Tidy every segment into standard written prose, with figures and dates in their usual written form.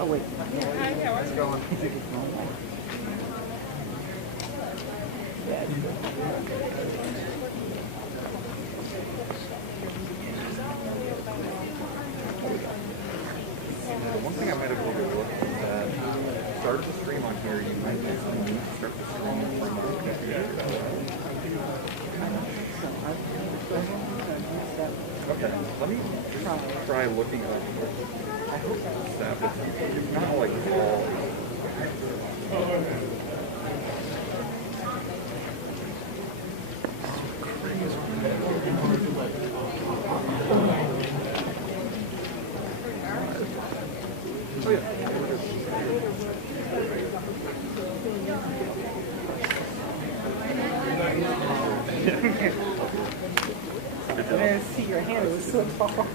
Oh, wait. Yeah, what's going on? The one thing I might have overlooked is that start the stream on here, you might need to start the stream from the computer. Okay, let me try looking up stuff. It's not like all. Oh yeah. I didn't see your hand, it was so tall.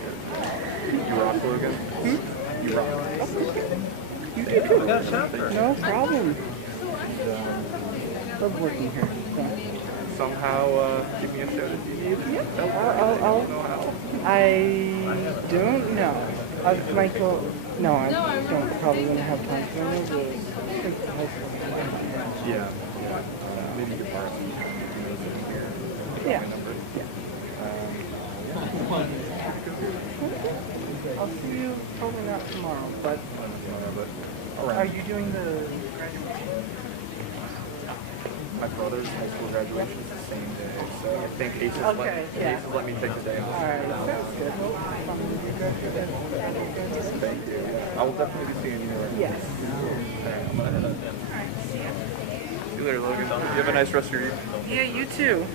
You rock, Logan? Hmm? You rock. You did too. No problem. Love working here. So. Somehow give me a shout if you need. Yeah, I don't know. Michael, no, I don't probably gonna have time for those. Yeah. Maybe you could borrow some here. Yeah. I'll see you probably not tomorrow, but are you doing the graduation? My brother's high school graduation is the same day, so I think Aces let me take the day off. Alright, sounds good. Thank you. I will definitely be seeing you later. Yes. Alright, I'm gonna head up then. See you later, Logan. You have a nice rest of your evening. Yeah, you too.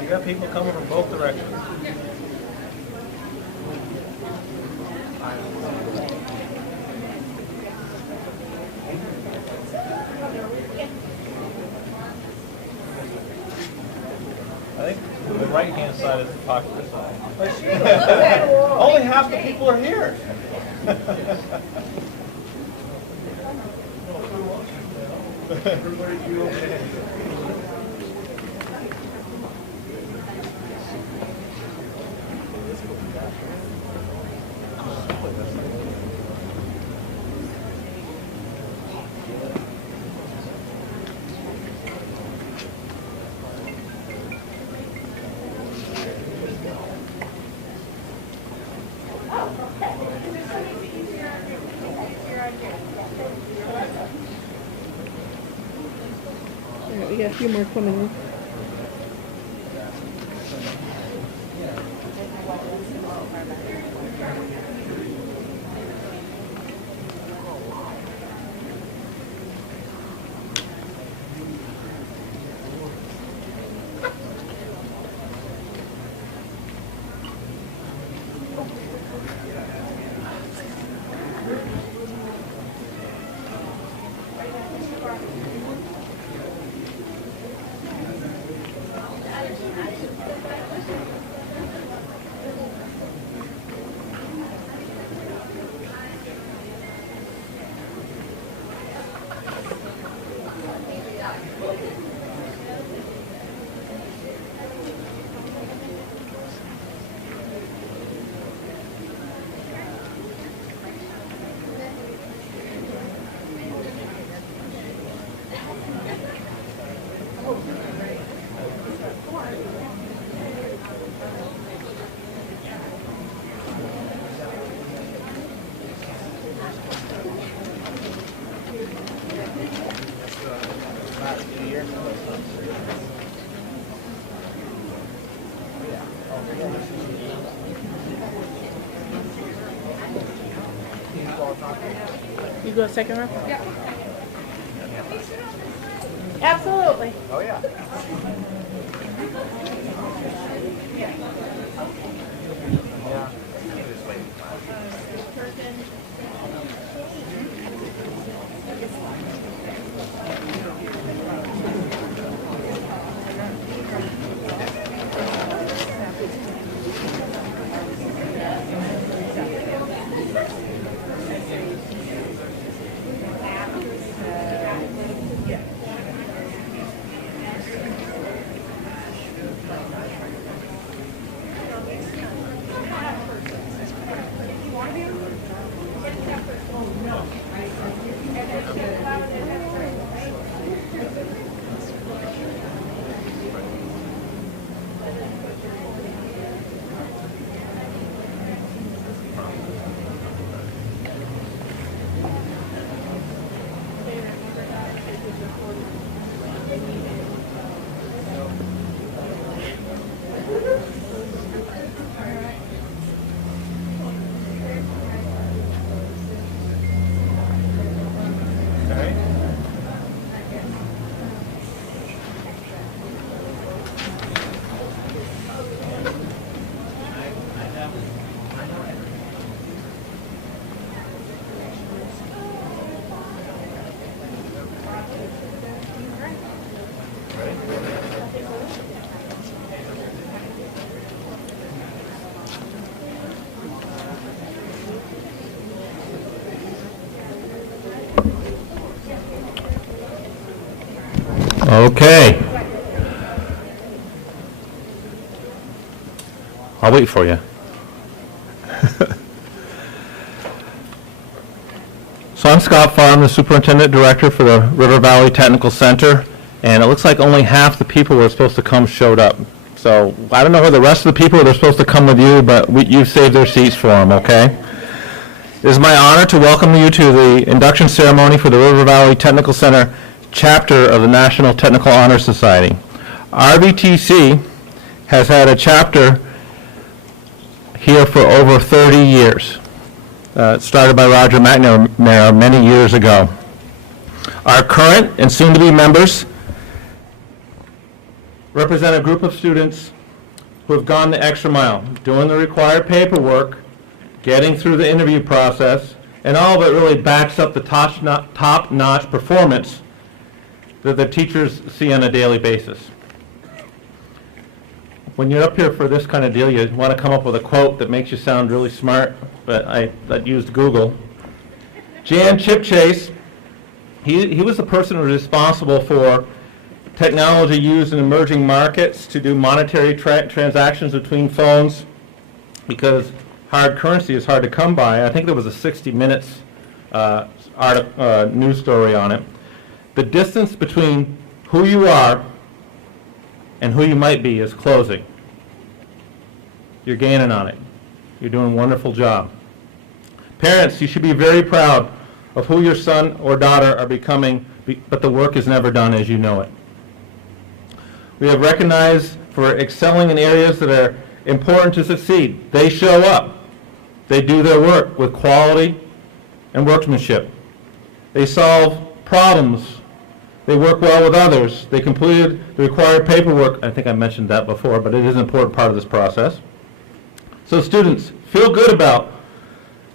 You got people coming from both directions. I think the right-hand side is the popular side. Only half the people are here. We got a few more coming in. You go second row? Yeah. Absolutely. Oh yeah. Okay. I'll wait for you. So I'm Scott Farm, the Superintendent Director for the River Valley Technical Center, and it looks like only half the people who were supposed to come showed up. So I don't know who the rest of the people that are supposed to come with you, but you've saved their seats for them, okay? It is my honor to welcome you to the induction ceremony for the River Valley Technical Center chapter of the National Technical Honor Society. RVTC has had a chapter here for over 30 years. Started by Roger McNamara many years ago. Our current and soon-to-be members represent a group of students who have gone the extra mile, doing the required paperwork, getting through the interview process, and all of it really backs up the top-notch performance that the teachers see on a daily basis. When you're up here for this kind of deal, you want to come up with a quote that makes you sound really smart, but I used Google. Jan Chipchase, he was the person who was responsible for technology used in emerging markets to do monetary transactions between phones, because hard currency is hard to come by. I think there was a 60 Minutes news story on it. The distance between who you are and who you might be is closing. You're gaining on it. You're doing a wonderful job. Parents, you should be very proud of who your son or daughter are becoming, but the work is never done as you know it. We have recognized for excelling in areas that are important to succeed. They show up. They do their work with quality and workmanship. They solve problems. They work well with others. They completed the required paperwork. I think I mentioned that before, but it is an important part of this process. So students, feel good about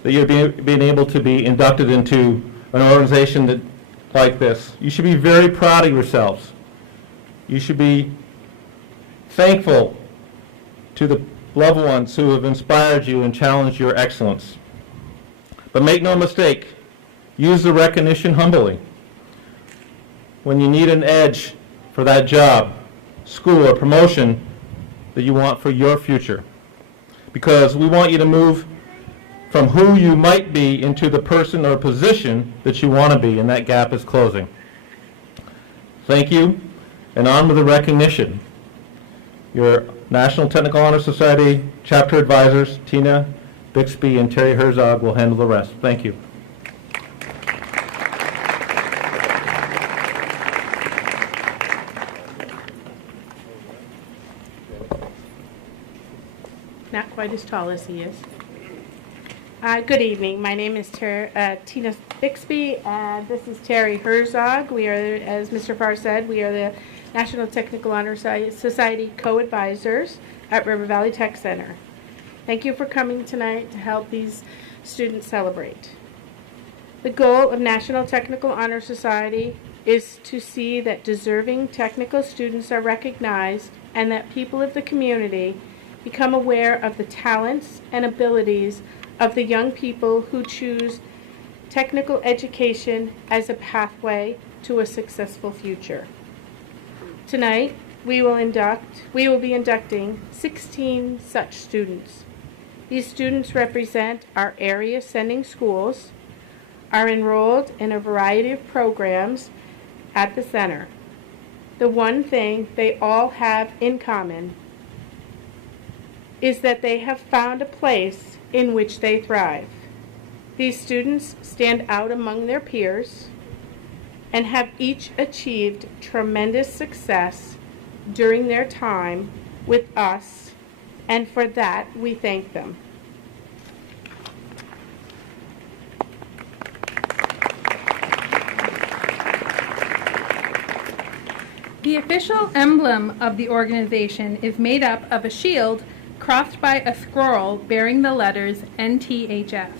that you're being able to be inducted into an organization like this. You should be very proud of yourselves. You should be thankful to the loved ones who have inspired you and challenged your excellence. But make no mistake, use the recognition humbly. When you need an edge for that job, school, or promotion that you want for your future. Because we want you to move from who you might be into the person or position that you want to be, and that gap is closing. Thank you, and on with the recognition. Your National Technical Honor Society chapter advisors, Tina Bixby and Terry Herzog, will handle the rest. Thank you. not quite as tall as he is. Good evening. My name is Tina Bixby, and this is Terry Herzog. We are, as Mr. Farr said, we are the National Technical Honor Society co-advisors at River Valley Tech Center. Thank you for coming tonight to help these students celebrate. The goal of National Technical Honor Society is to see that deserving technical students are recognized and that people of the community become aware of the talents and abilities of the young people who choose technical education as a pathway to a successful future. Tonight, we will be inducting 16 such students. These students represent our area sending schools, are enrolled in a variety of programs at the center. The one thing they all have in common is that they have found a place in which they thrive. These students stand out among their peers and have each achieved tremendous success during their time with us, and for that we thank them. The official emblem of the organization is made up of a shield crossed by a scroll bearing the letters NTHS.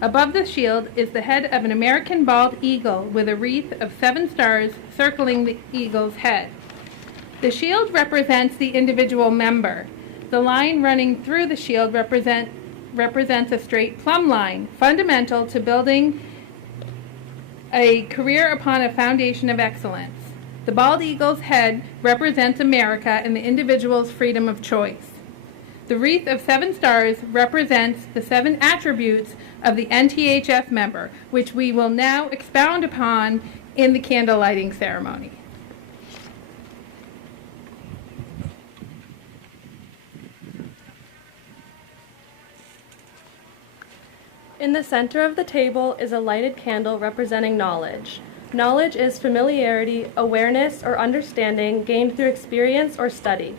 Above the shield is the head of an American bald eagle with a wreath of 7 stars circling the eagle's head. The shield represents the individual member. The line running through the shield represents a straight plumb line, fundamental to building a career upon a foundation of excellence. The bald eagle's head represents America and the individual's freedom of choice. The wreath of 7 stars represents the 7 attributes of the NTHS member, which we will now expound upon in the candle lighting ceremony. In the center of the table is a lighted candle representing knowledge. Knowledge is familiarity, awareness, or understanding gained through experience or study.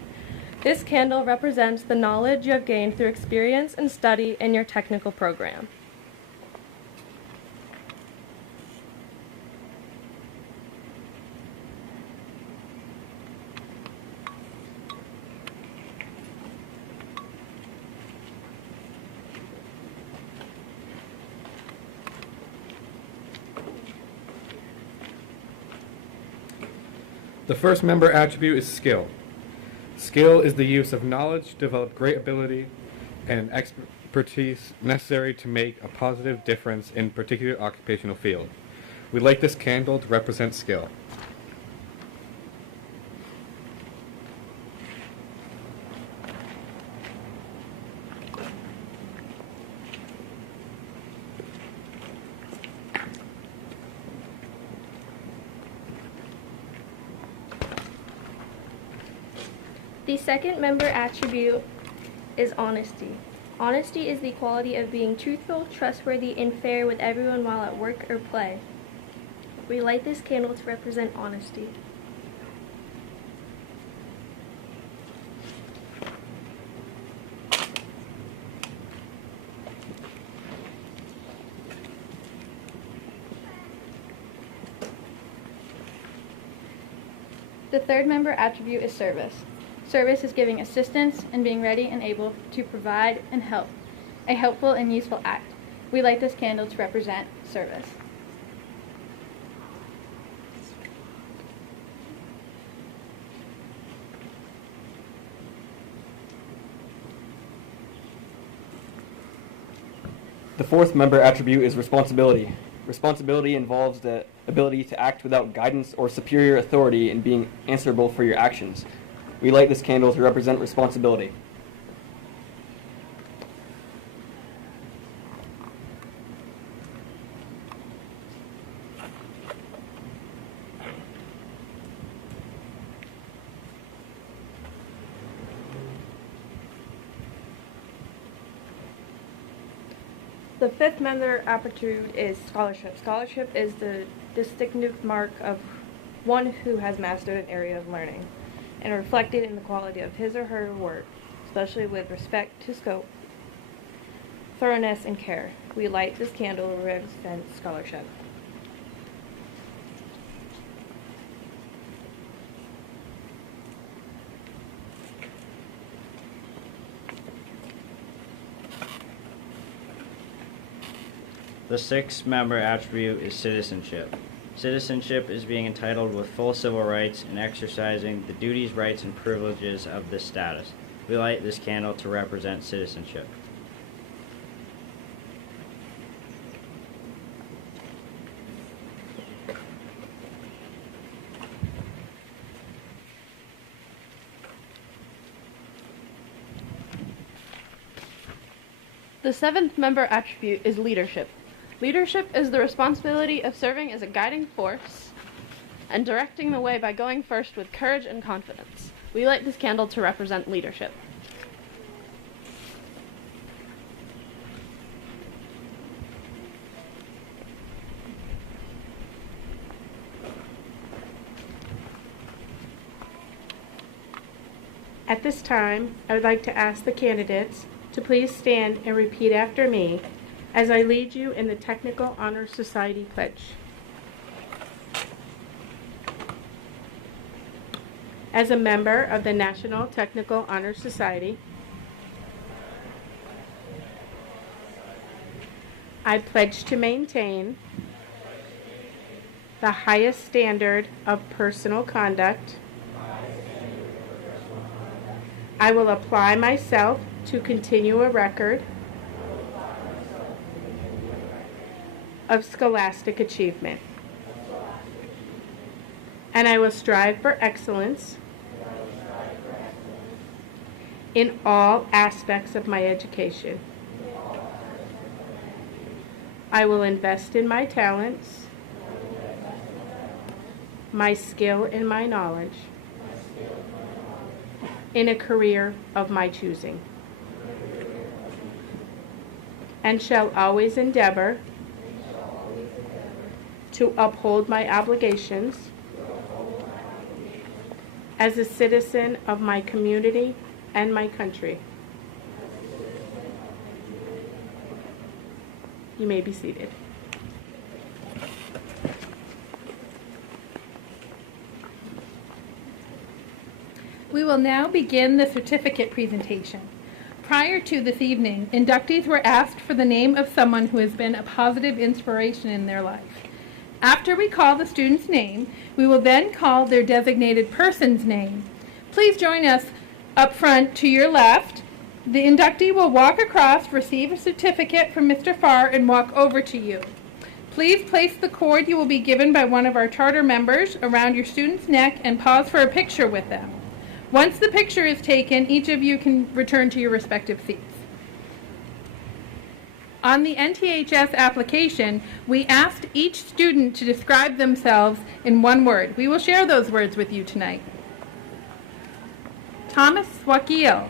This candle represents the knowledge you have gained through experience and study in your technical program. The first member attribute is skill. Skill is the use of knowledge to develop great ability and expertise necessary to make a positive difference in a particular occupational field. We light this candle to represent skill. The second member attribute is honesty. Honesty is the quality of being truthful, trustworthy, and fair with everyone while at work or play. We light this candle to represent honesty. The third member attribute is service. Service is giving assistance and being ready and able to provide and help, a helpful and useful act. We light this candle to represent service. The fourth member attribute is responsibility. Responsibility involves the ability to act without guidance or superior authority and being answerable for your actions. We light this candle to represent responsibility. The fifth member attribute is scholarship. Scholarship is the distinctive mark of one who has mastered an area of learning and reflected in the quality of his or her work. especially with respect to scope, thoroughness, and care. We light this candle to represent scholarship. The sixth member attribute is citizenship. Citizenship is being entitled with full civil rights and exercising the duties, rights, and privileges of this status. We light this candle to represent citizenship. The seventh member attribute is leadership. Leadership is the responsibility of serving as a guiding force and directing the way by going first with courage and confidence. We light this candle to represent leadership. At this time, I would like to ask the candidates to please stand and repeat after me as I lead you in the Technical Honor Society Pledge. As a member of the National Technical Honor Society, I pledge to maintain the highest standard of personal conduct. I will apply myself to continue a record of scholastic achievement, and I will strive for excellence in all aspects of my education. I will invest in my talents, my skill, and my knowledge in a career of my choosing, and shall always endeavor to uphold my obligations as a citizen of my community and my country. You may be seated. We will now begin the certificate presentation. Prior to this evening, inductees were asked for the name of someone who has been a positive inspiration in their life. After we call the student's name, we will then call their designated person's name. Please join us up front to your left. The inductee will walk across, receive a certificate from Mr. Farr, and walk over to you. Please place the cord you will be given by one of our charter members around your student's neck and pause for a picture with them. Once the picture is taken, each of you can return to your respective seats. On the NTHS application, we asked each student to describe themselves in one word. We will share those words with you tonight. Thomas Swakil.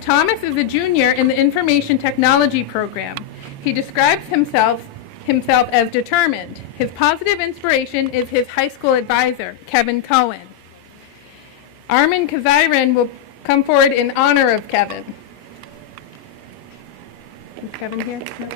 Thomas is a junior in the Information Technology program. He describes himself as determined. His positive inspiration is his high school advisor, Kevin Cohen. Armin Kaziran will come forward in honor of Kevin. Is Kevin here? No.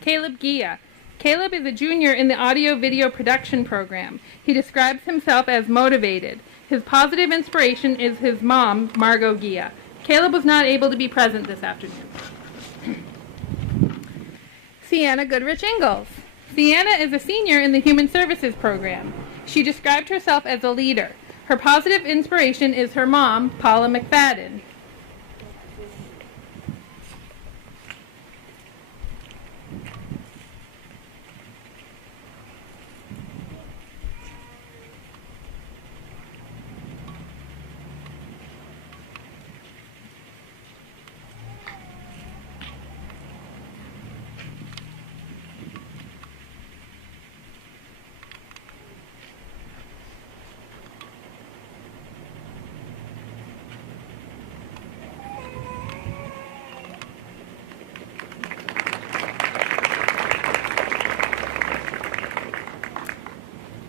Caleb Gia. Caleb is a junior in the audio-video production program. He describes himself as motivated. His positive inspiration is his mom, Margot Gia. Caleb was not able to be present this afternoon. Sienna Goodrich Ingalls. Sienna is a senior in the Human Services program. She described herself as a leader. Her positive inspiration is her mom, Paula McFadden.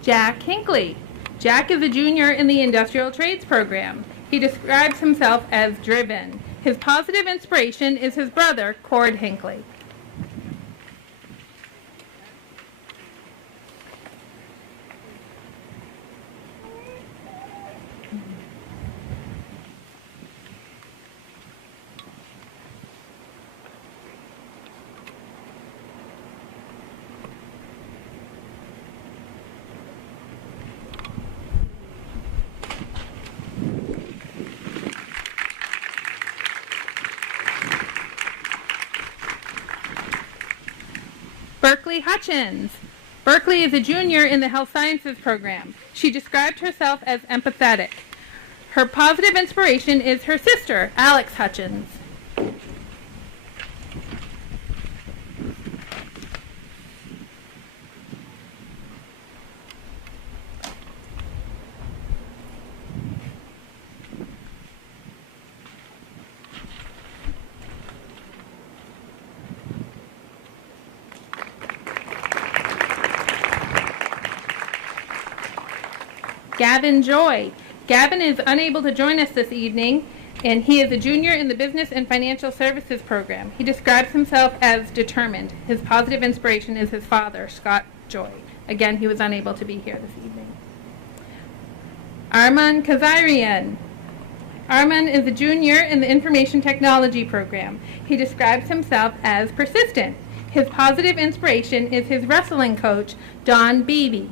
Jack Hinckley. Jack is a junior in the Industrial Trades program. He describes himself as driven. His positive inspiration is his brother, Cord Hinckley. Berkeley Hutchins. Berkeley is a junior in the Health Sciences program. She described herself as empathetic. Her positive inspiration is her sister, Alex Hutchins. Gavin Joy. Gavin is unable to join us this evening, and he is a junior in the Business and Financial Services program. He describes himself as determined. His positive inspiration is his father, Scott Joy. Again, he was unable to be here this evening. Arman Kazarian. Arman is a junior in the Information Technology program. He describes himself as persistent. His positive inspiration is his wrestling coach, Don Beebe.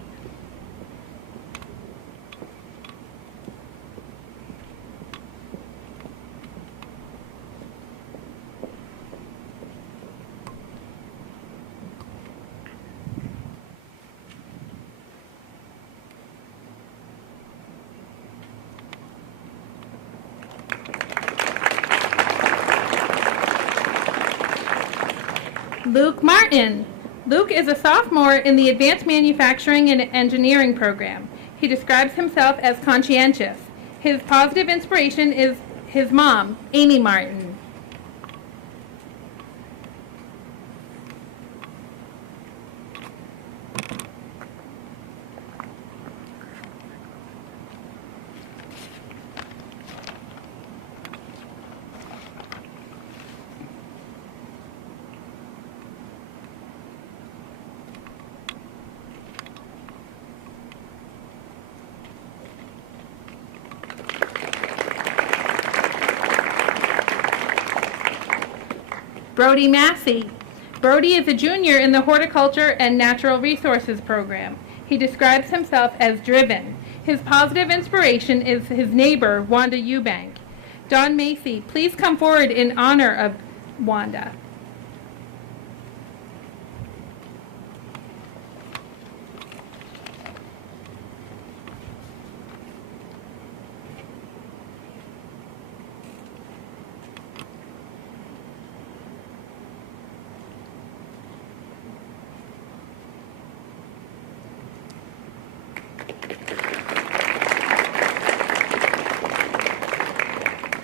Luke Martin. Luke is a sophomore in the Advanced Manufacturing and Engineering program. He describes himself as conscientious. His positive inspiration is his mom, Amy Martin. Brody Massey. Brody is a junior in the Horticulture and Natural Resources program. He describes himself as driven. His positive inspiration is his neighbor, Wanda Eubank. Don Macy, please come forward in honor of Wanda.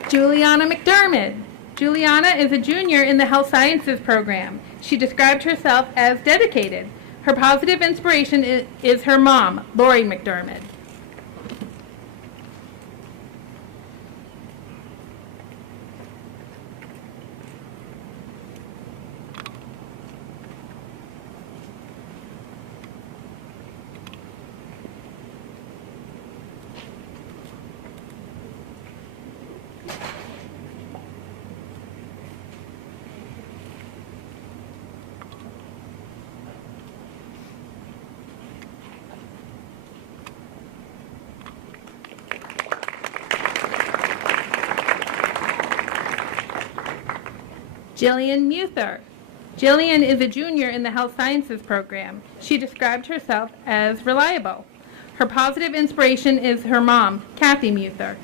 Juliana McDermott. Juliana is a junior in the Health Sciences program. She described herself as dedicated. Her positive inspiration is her mom, Lori McDermott. Jillian Muther. Jillian is a junior in the Health Sciences program. She described herself as reliable. Her positive inspiration is her mom, Kathy Muther.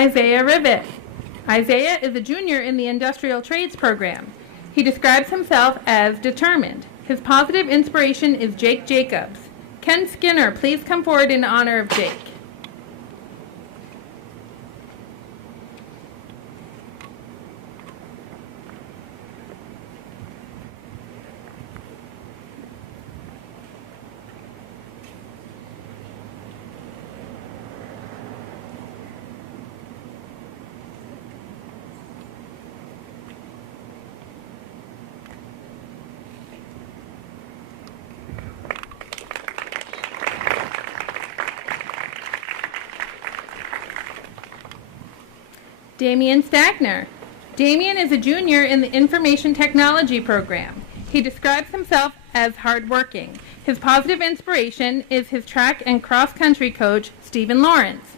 Isaiah Rivet. Isaiah is a junior in the Industrial Trades program. He describes himself as determined. His positive inspiration is Jake Jacobs. Ken Skinner, please come forward in honor of Jake. Damian Stagner. Damian is a junior in the Information Technology program. He describes himself as hardworking. His positive inspiration is his track and cross-country coach, Stephen Lawrence.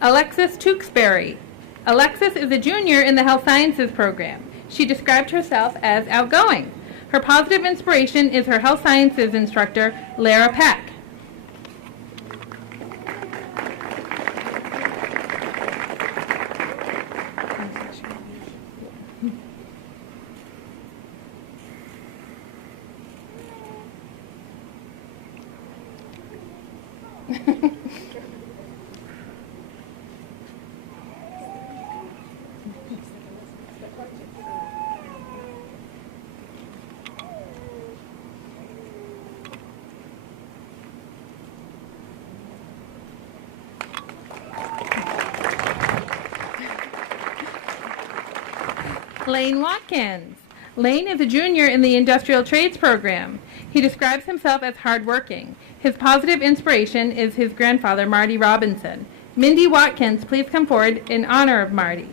Alexis Tewksbury. Alexis is a junior in the Health Sciences program. She described herself as outgoing. Her positive inspiration is her Health Sciences instructor, Lara Peck. Lane Watkins. Lane is a junior in the Industrial Trades program. He describes himself as hardworking. His positive inspiration is his grandfather, Marty Robinson. Mindy Watkins, please come forward in honor of Marty.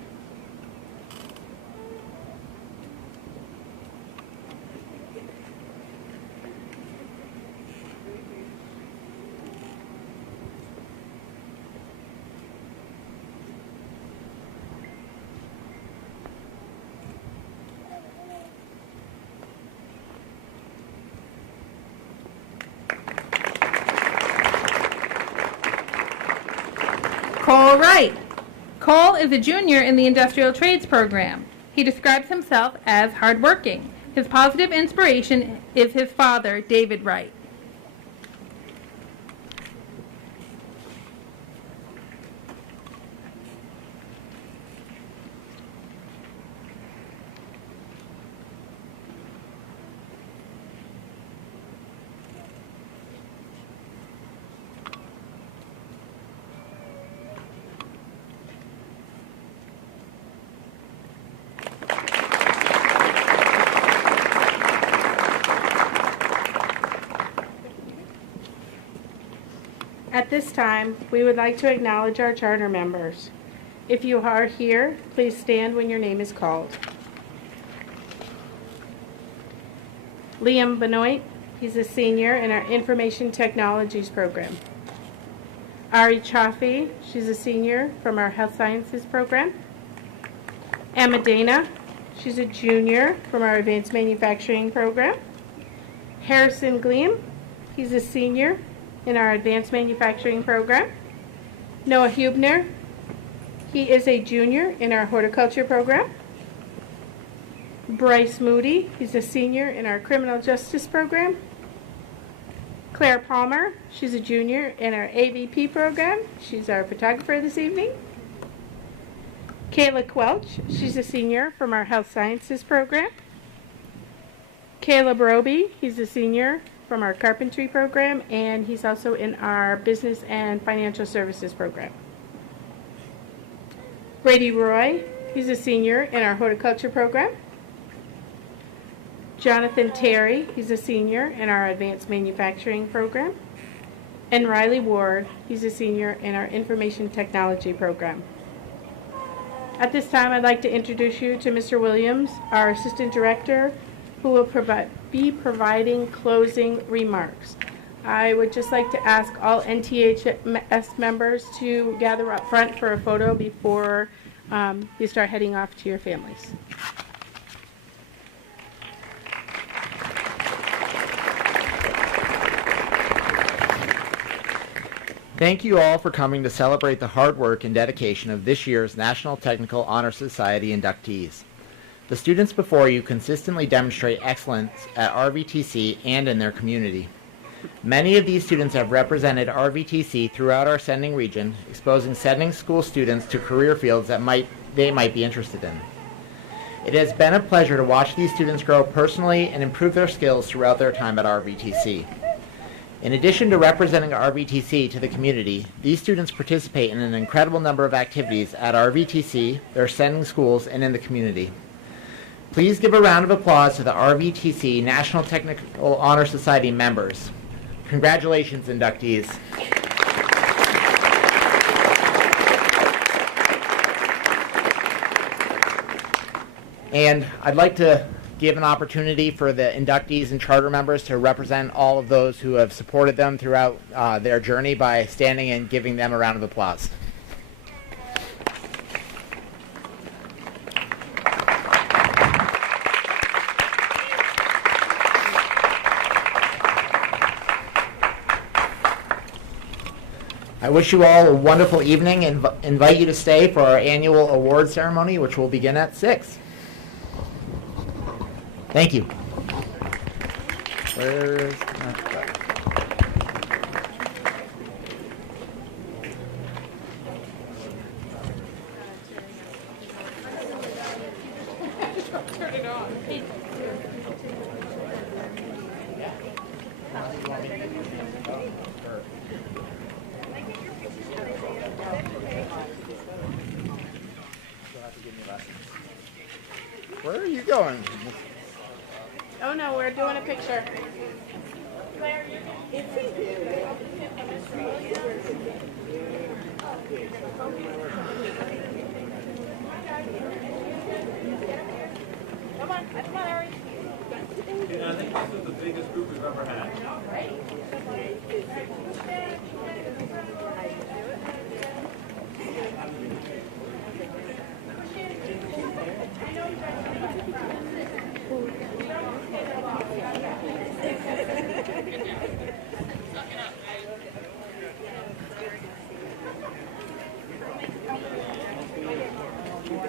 Cole Wright. Cole is a junior in the Industrial Trades program. He describes himself as hardworking. His positive inspiration is his father, David Wright. At this time, we would like to acknowledge our charter members. If you are here, please stand when your name is called. Liam Benoit, he's a senior in our Information Technologies program. Ari Chaffee, she's a senior from our Health Sciences program. Emma Dana, she's a junior from our Advanced Manufacturing program. Harrison Gleam, he's a senior in our Advanced Manufacturing program. Noah Hubner, he is a junior in our Horticulture program. Bryce Moody, he's a senior in our Criminal Justice program. Claire Palmer, she's a junior in our AVP program. She's our photographer this evening. Kayla Quelch, she's a senior from our Health Sciences program. Caleb Roby, he's a senior from our Carpentry program, and he's also in our Business and Financial Services program. Brady Roy, he's a senior in our Horticulture program. Jonathan Terry, he's a senior in our Advanced Manufacturing program. And Riley Ward, he's a senior in our Information Technology program. At this time, I'd like to introduce you to Mr. Williams, our Assistant Director who will be providing closing remarks. I would just like to ask all NTHS members to gather up front for a photo before you start heading off to your families. Thank you all for coming to celebrate the hard work and dedication of this year's National Technical Honor Society inductees. The students before you consistently demonstrate excellence at RVTC and in their community. Many of these students have represented RVTC throughout our sending region, exposing sending school students to career fields that they might be interested in. It has been a pleasure to watch these students grow personally and improve their skills throughout their time at RVTC. In addition to representing RVTC to the community, these students participate in an incredible number of activities at RVTC, their sending schools, and in the community. Please give a round of applause to the RVTC National Technical Honor Society members. Congratulations, inductees. And I'd like to give an opportunity for the inductees and charter members to represent all of those who have supported them throughout their journey by standing and giving them a round of applause. I wish you all a wonderful evening and invite you to stay for our annual award ceremony, which will begin at 6. Thank you. Where's Turn it on. Where are you going? Oh no, we're doing a picture. Come on, Larry. I think this is the biggest group we've ever had.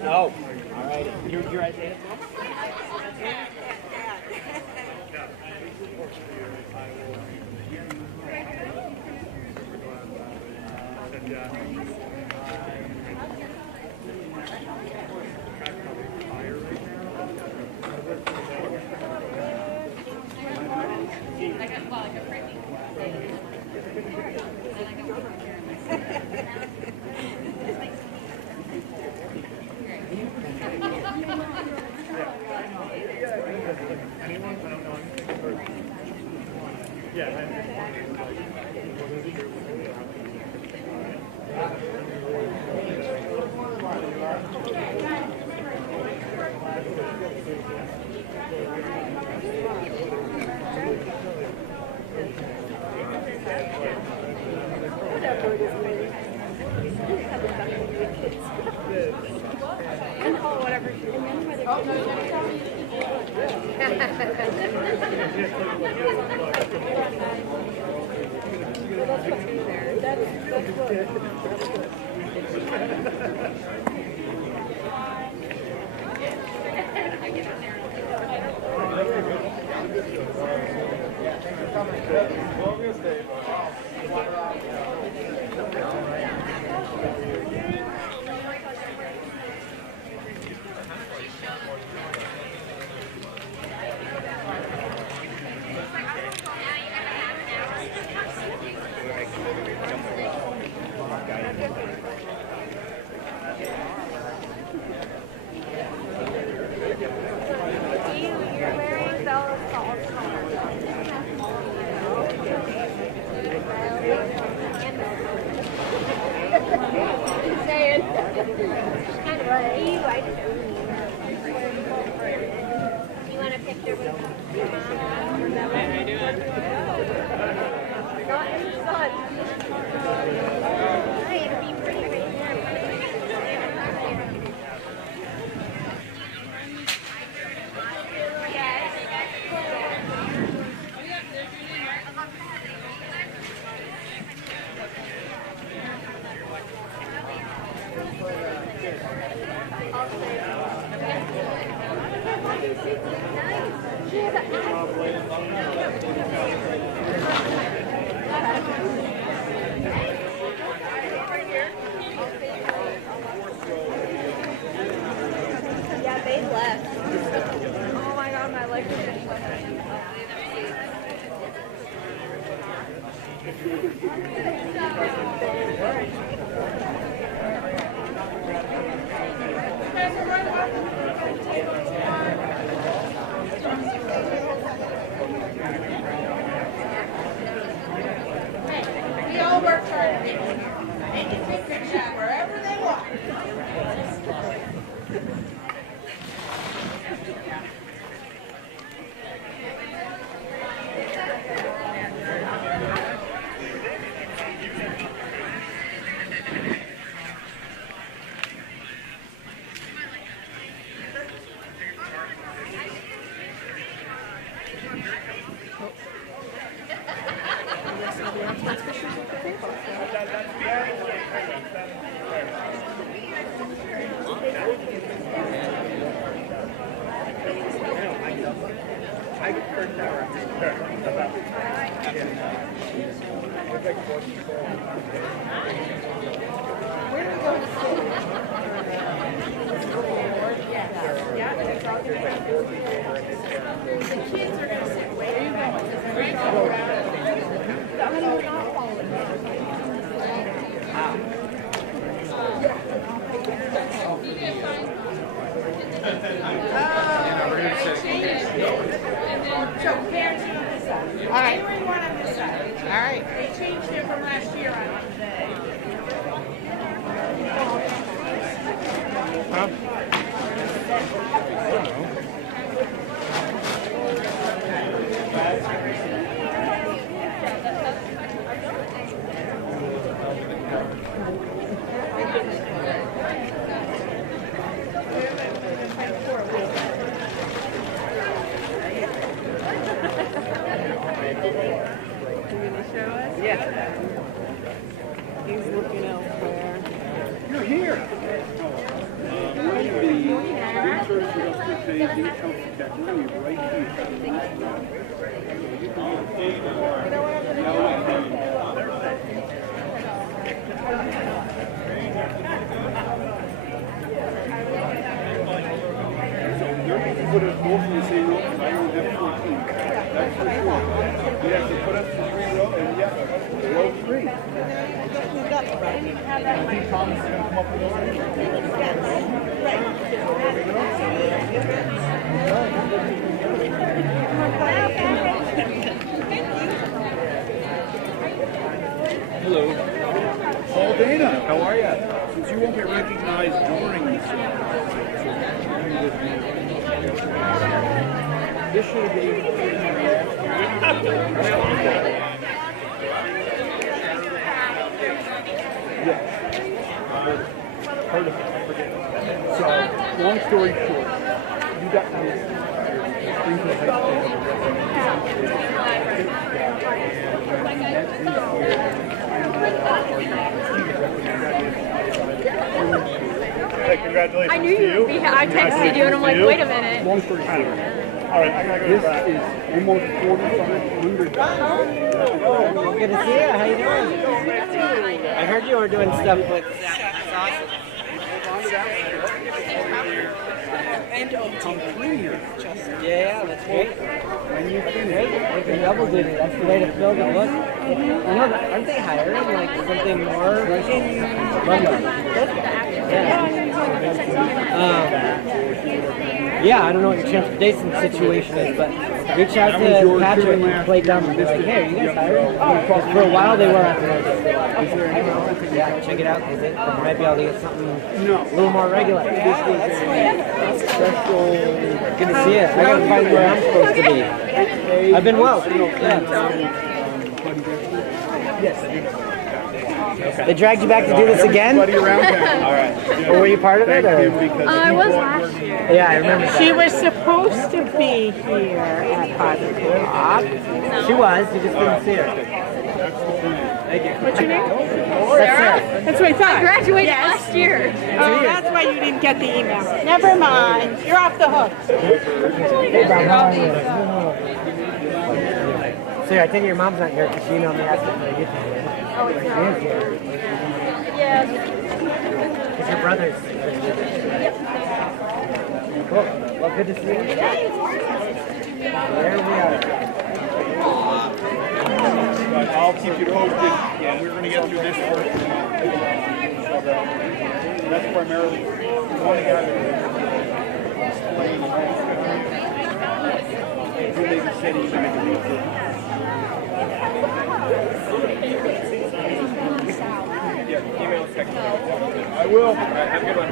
Oh, all right. You're right there. Yeah, they left. Oh my god, my legs are getting We all work hard. They can take pictures wherever they want. All right. Everyone on this side. All right. They changed it from last year on today. Yeah. He's looking elsewhere. You're here. Put us both in the same row, because I don't have 14. That's for sure. You have to put us in 3 rows, and yeah, row 3. I think Thomas is going to come up with the Hello. Paul Dana, how are you? Since you won't get recognized during this, this should be. Yeah. Heard of it. So, long story short, you got this. Hey, congratulations. I knew you would be. I texted you and I'm like, wait a minute. Long story short. All right, I gotta go This back. is almost 4,500. Good to see you. How you doing? I heard you were doing stuff with. That's awesome. Yeah, that's great. When you finish, we can double duty. That's the way to fill the book. Aren't they hiring like something more? Yeah, I don't know what your transportation situation is, but Reach out to Patrick and play dumb and be like, hey, are you guys hired? For a while they were at the yeah, check it out. Because they might be able to get something a little more regular. Good to see you. I gotta find where I'm supposed to be. I've been well. Yes, I do. They dragged you back to do this again? All right. Or were you part of it? Or? I was last year. Yeah, I remember. She was supposed to be here at 5 o'clock. She was. You just didn't see her. Thank you. What's your name? Sarah. That's what I thought. I graduated last year. Oh, that's why you didn't get the email. Never mind. You're off the hook. Sarah, I think your mom's not here because she emailed me asking for a gift. Oh, it's not. Yeah. It's your brother's. Cool. Well, good to see you. There we are. I'll keep you posted. Yeah, we're going to get through this first. That's primarily one guy who they said he's going to do. Yeah, email us, text me. I will. All right, have a good one.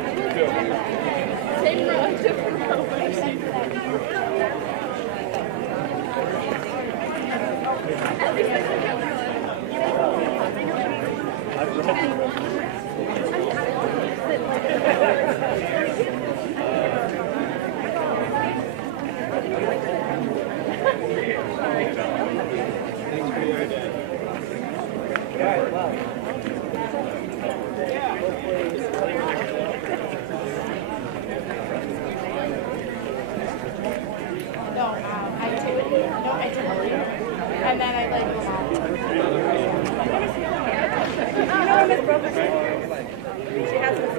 Same row, different row. And then I like them all. She has this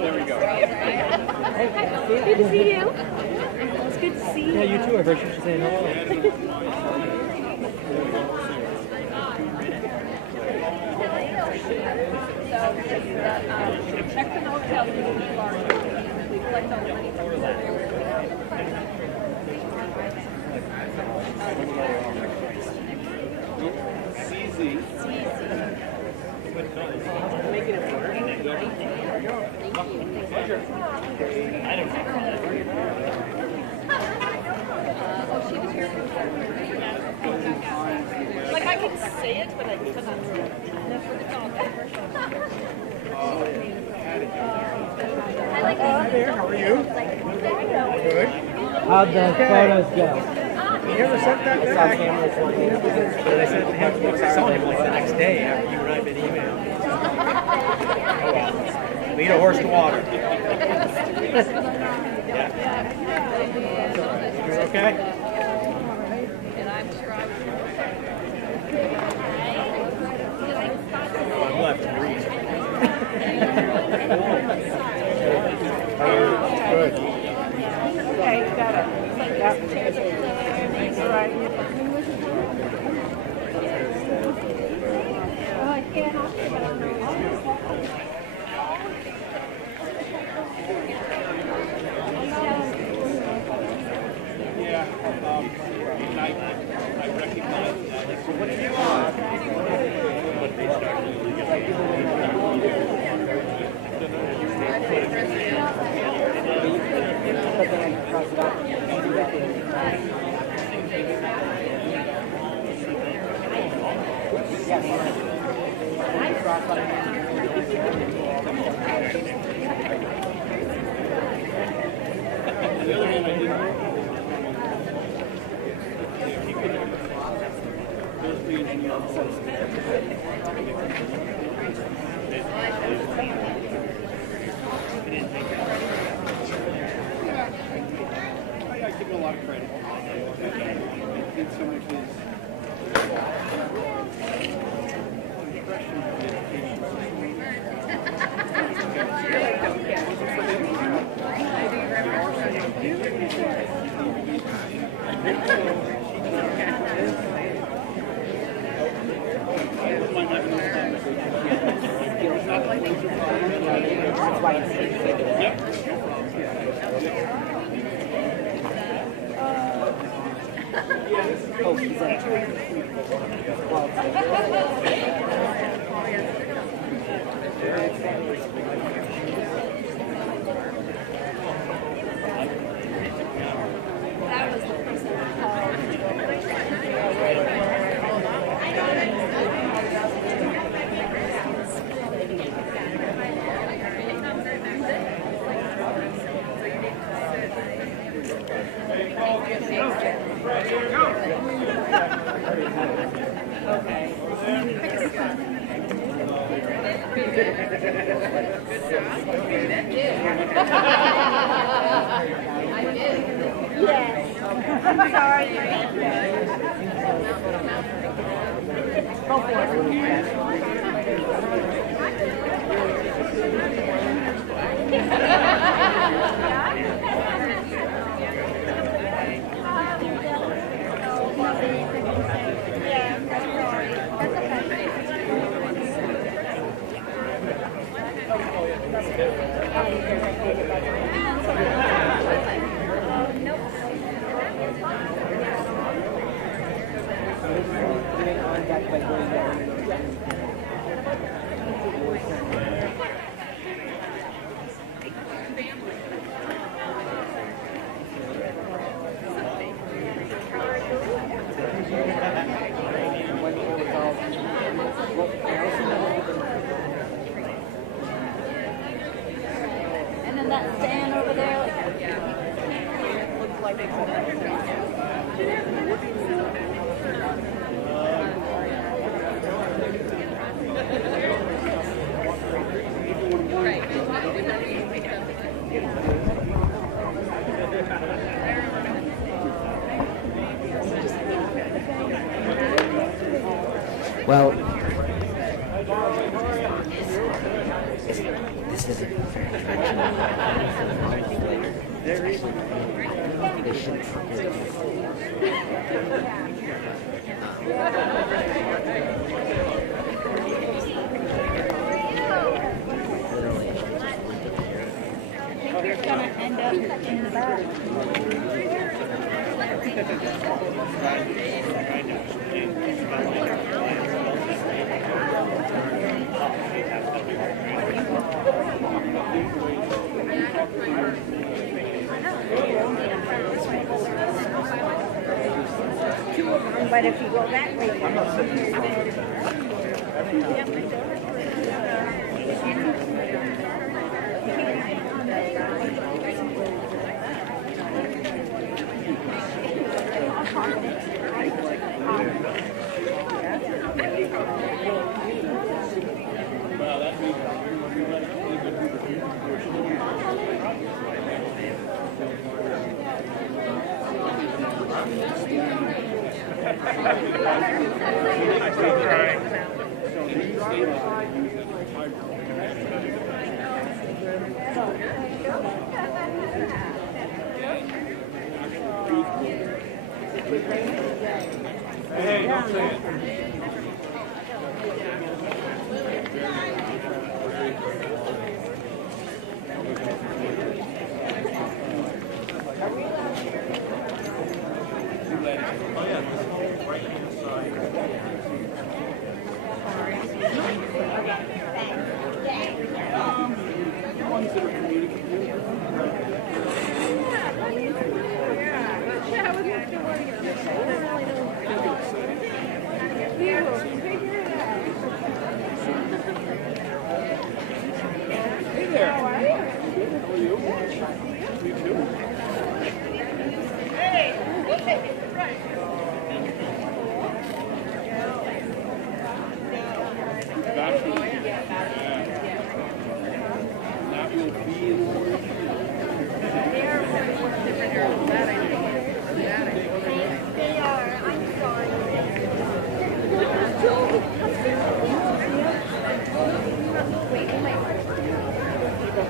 There we go. Good to see you. It's good to see you. Yeah, you too. I heard you saying hello. Check the hotel. We collect all the money from that. Making it work. I don't know. Oh, she was here. Like I can say it, but I cannot. That's what it's all Hi there, how are you? Good. How'd the photos go? You never sent that back. I sent it to him. I saw him like the next day after you and I had been emailing. Oh well. Lead a horse to water. Yeah. You okay? And I'm sure I I'm left to read. Good. Okay, got it. Yep. All right. Oh, I can't help it, but I'm not. I give him a lot of credit. He did so much of his impression of education. Oh, he's And then that stand over there, looks like well, this is they shouldn't forget. you're gonna end up in the back. Two of them, but if you go that way, Hey, don't say it.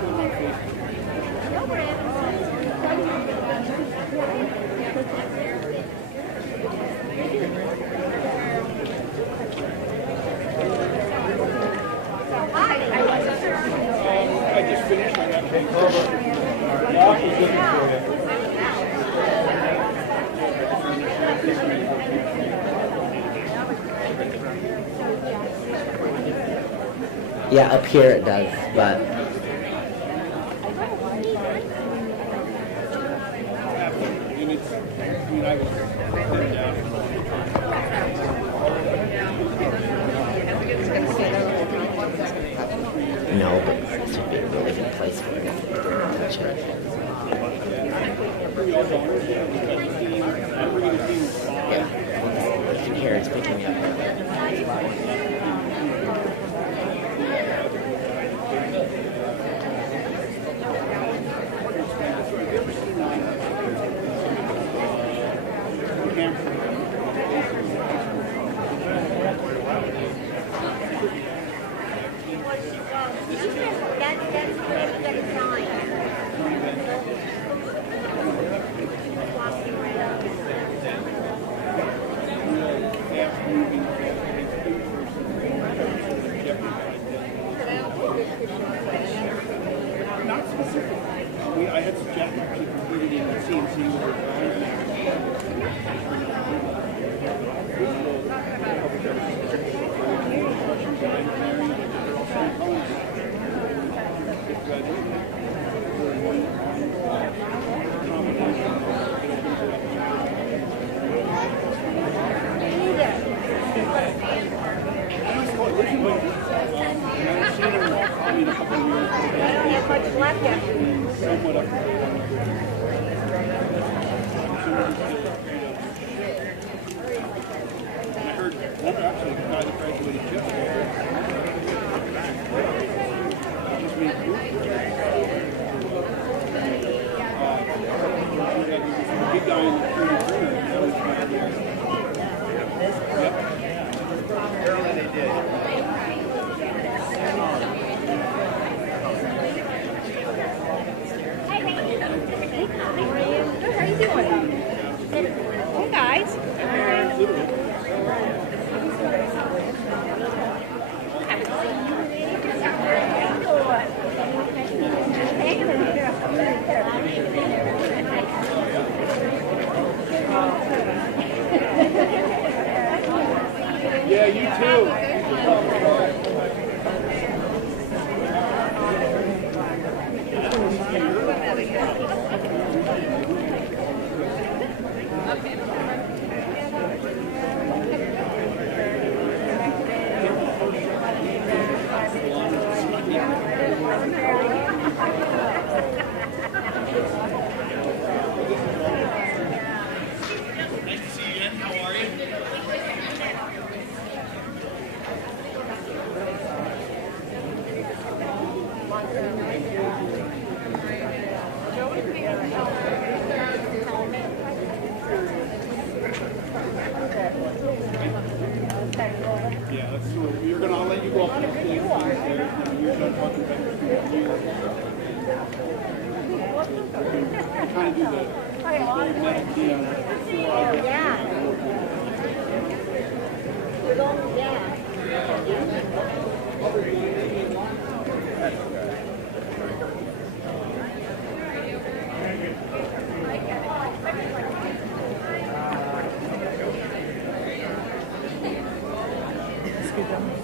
I just finished on that page. Doc is looking for you. Yeah, up here it does, but no, but this would be a really good place for it if we didn't touch it. Yeah, you can hear it's picking me up. Not specifically. I had some Jack actually completed in the CNC Yeah, you too. Yeah, that's true. You're gonna, I'll let you go up to the stage. You're done talking about kind of do the metal key on it.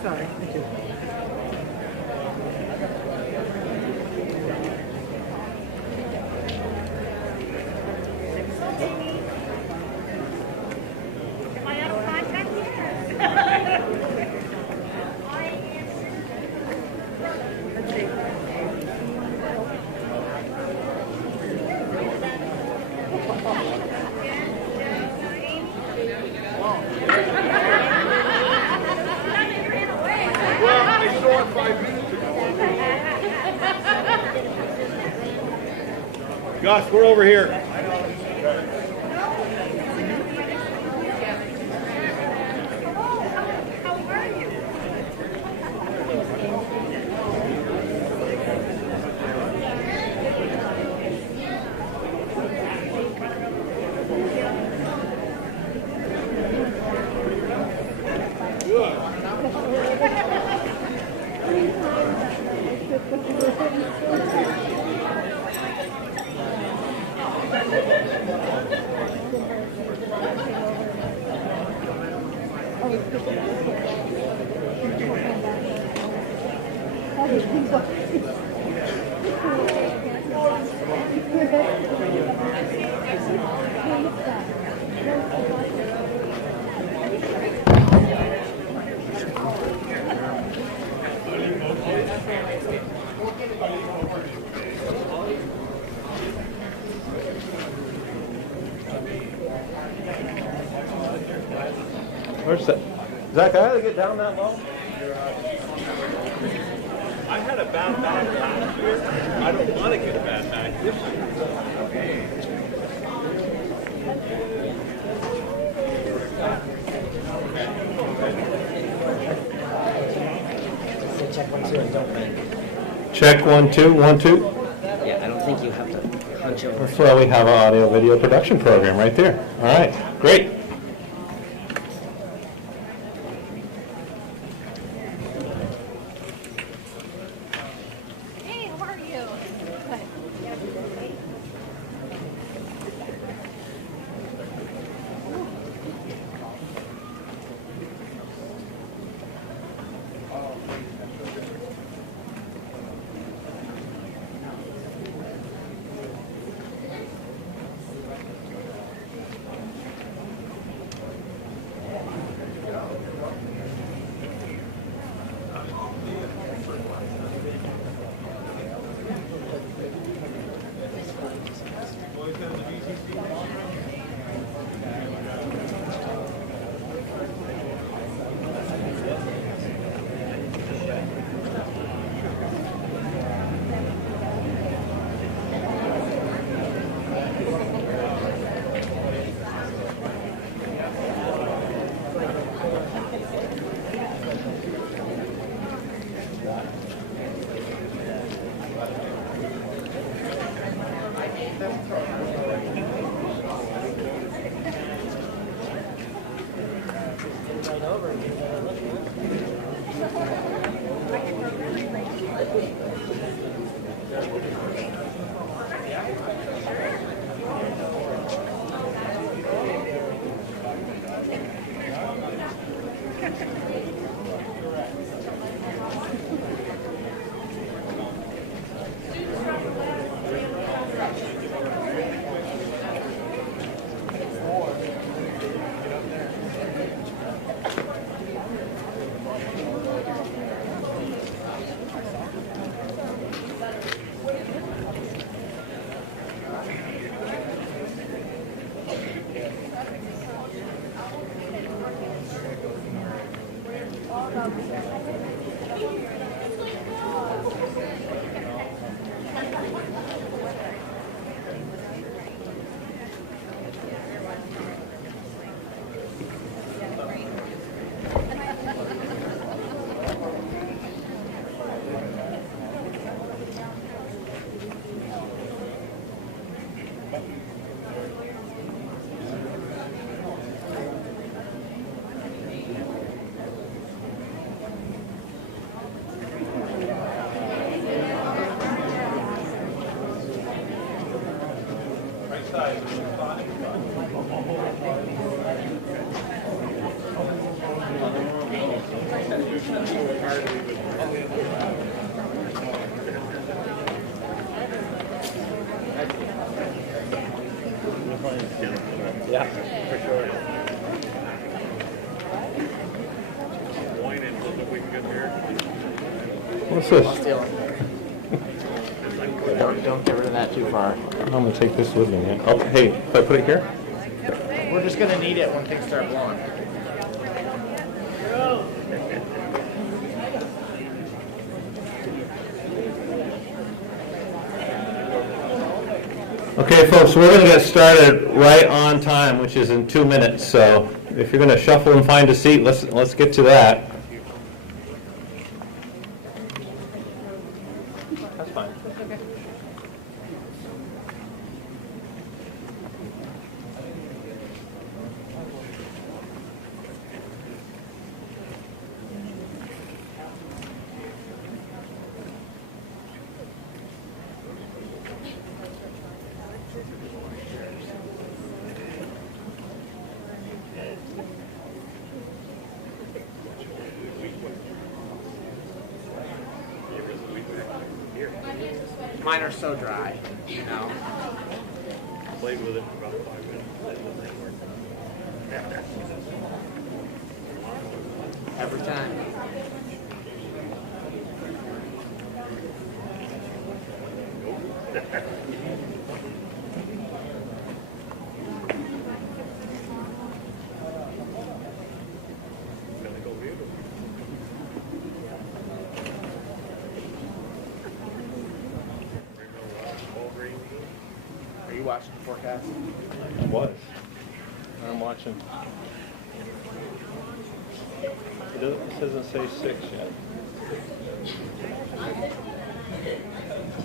Sorry, thank you. Am I out of contact Well, I saw it 5 minutes ago. Gus, we're over here. Where's that? Zach, I had to get down that low? I had a bad back last year. I don't want to get a bad back this year. So check 1, 2, and don't bend. Check 1, 2, 1, 2. Yeah, I don't think you have to hunch over. That's why we have an audio video production program right there. All right, great. Hey, how are you? Yeah, for sure. Wine and look if we can get there. What's this? Don't get rid of that too far. I'm going to take this with me. Man. Oh, hey, if I put it here? We're just going to need it when things start blowing. Okay, folks, we're going to get started right on time, which is in 2 minutes. So if you're going to shuffle and find a seat, let's get to that. That's fine. Mine are so dry, you know. Played with it for about 5 minutes. Every time. Are you watching the forecast? I was. I'm watching. It doesn't say 6 yet.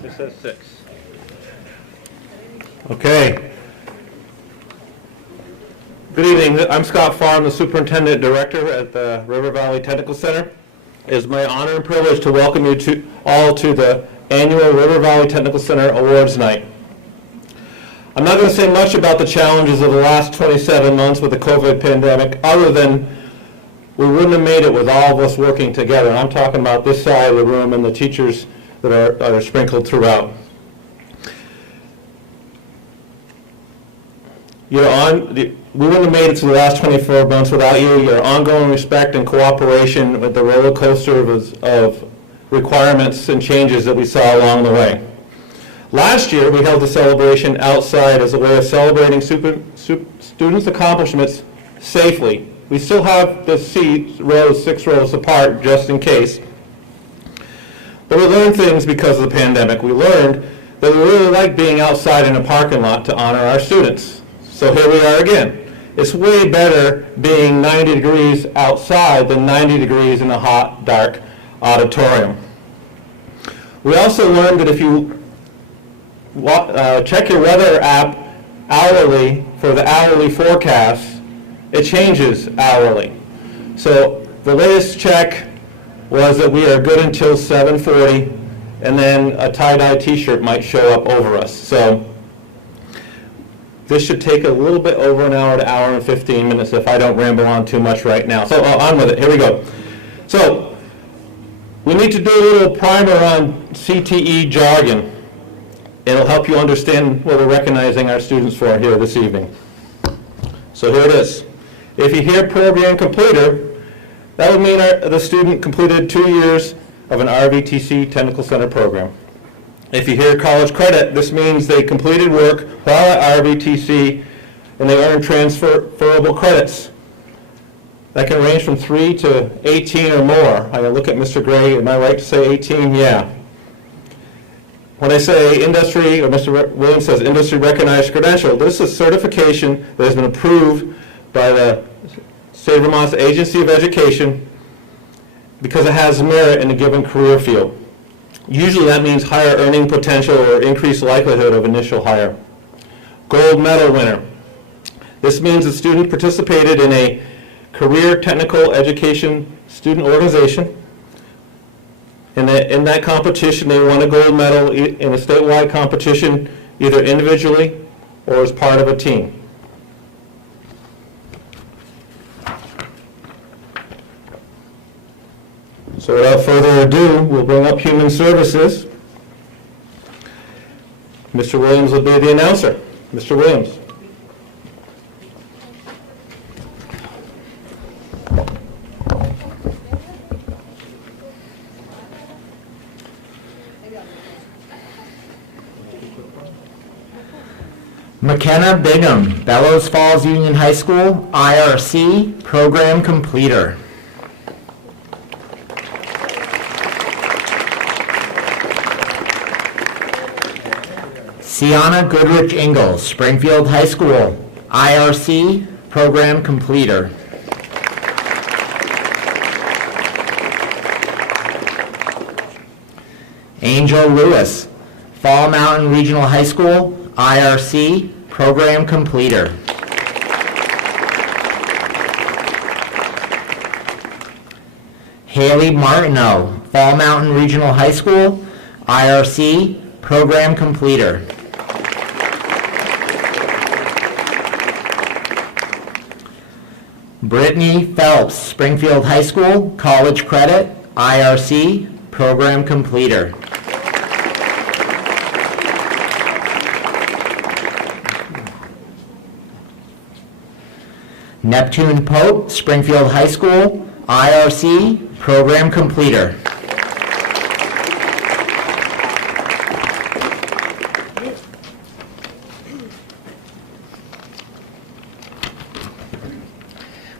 It says 6. Okay. Good evening. I'm Scott Farr. I'm the Superintendent Director at the River Valley Technical Center. It is my honor and privilege to welcome you all to the annual River Valley Technical Center Awards Night. I'm not going to say much about the challenges of the last 27 months with the COVID pandemic, other than we wouldn't have made it with all of us working together. And I'm talking about this side of the room and the teachers that are sprinkled throughout. We wouldn't have made it to the last 24 months without you. Your ongoing respect and cooperation with the roller coaster of requirements and changes that we saw along the way. Last year, we held the celebration outside as a way of celebrating students' accomplishments safely. We still have the seats, 6 rows apart, just in case. But we learned things because of the pandemic. We learned that we really like being outside in a parking lot to honor our students. So here we are again. It's way better being 90 degrees outside than 90 degrees in a hot, dark auditorium. We also learned that if you check your weather app hourly for the hourly forecast, it changes hourly. So the latest check was that we are good until 7:40, and then a tie-dye t-shirt might show up over us. So this should take a little bit over an hour to hour and 15 minutes if I don't ramble on too much right now. So on with it. Here we go. So we need to do a little primer on CTE jargon. It'll help you understand what we're recognizing our students for here this evening. So here it is. If you hear program completer, that would mean the student completed 2 years of an RVTC Technical Center program. If you hear college credit, this means they completed work while at RVTC and they earned transferable credits. That can range from 3 to 18 or more. I look at Mr. Gray, am I right to say 18? Yeah. When I say industry, or Mr. Williams says industry recognized credential, this is certification that has been approved by the State of Vermont's Agency of Education because it has merit in a given career field. Usually that means higher earning potential or increased likelihood of initial hire. Gold medal winner. This means the student participated in a career technical education student organization. In that competition, they won a gold medal in a statewide competition, either individually or as part of a team. So without further ado, we'll bring up Human Services. Mr. Williams will be the announcer. Mr. Williams. McKenna Bigham, Bellows Falls Union High School, IRC, program completer. Sienna Goodrich Ingalls, Springfield High School, IRC, program completer. Angel Lewis, Fall Mountain Regional High School, IRC, program completer. Haley Martineau, Fall Mountain Regional High School, IRC, program completer. Brittany Phelps, Springfield High School, college credit, IRC, program completer. Neptune Pope, Springfield High School, IRC, program completer.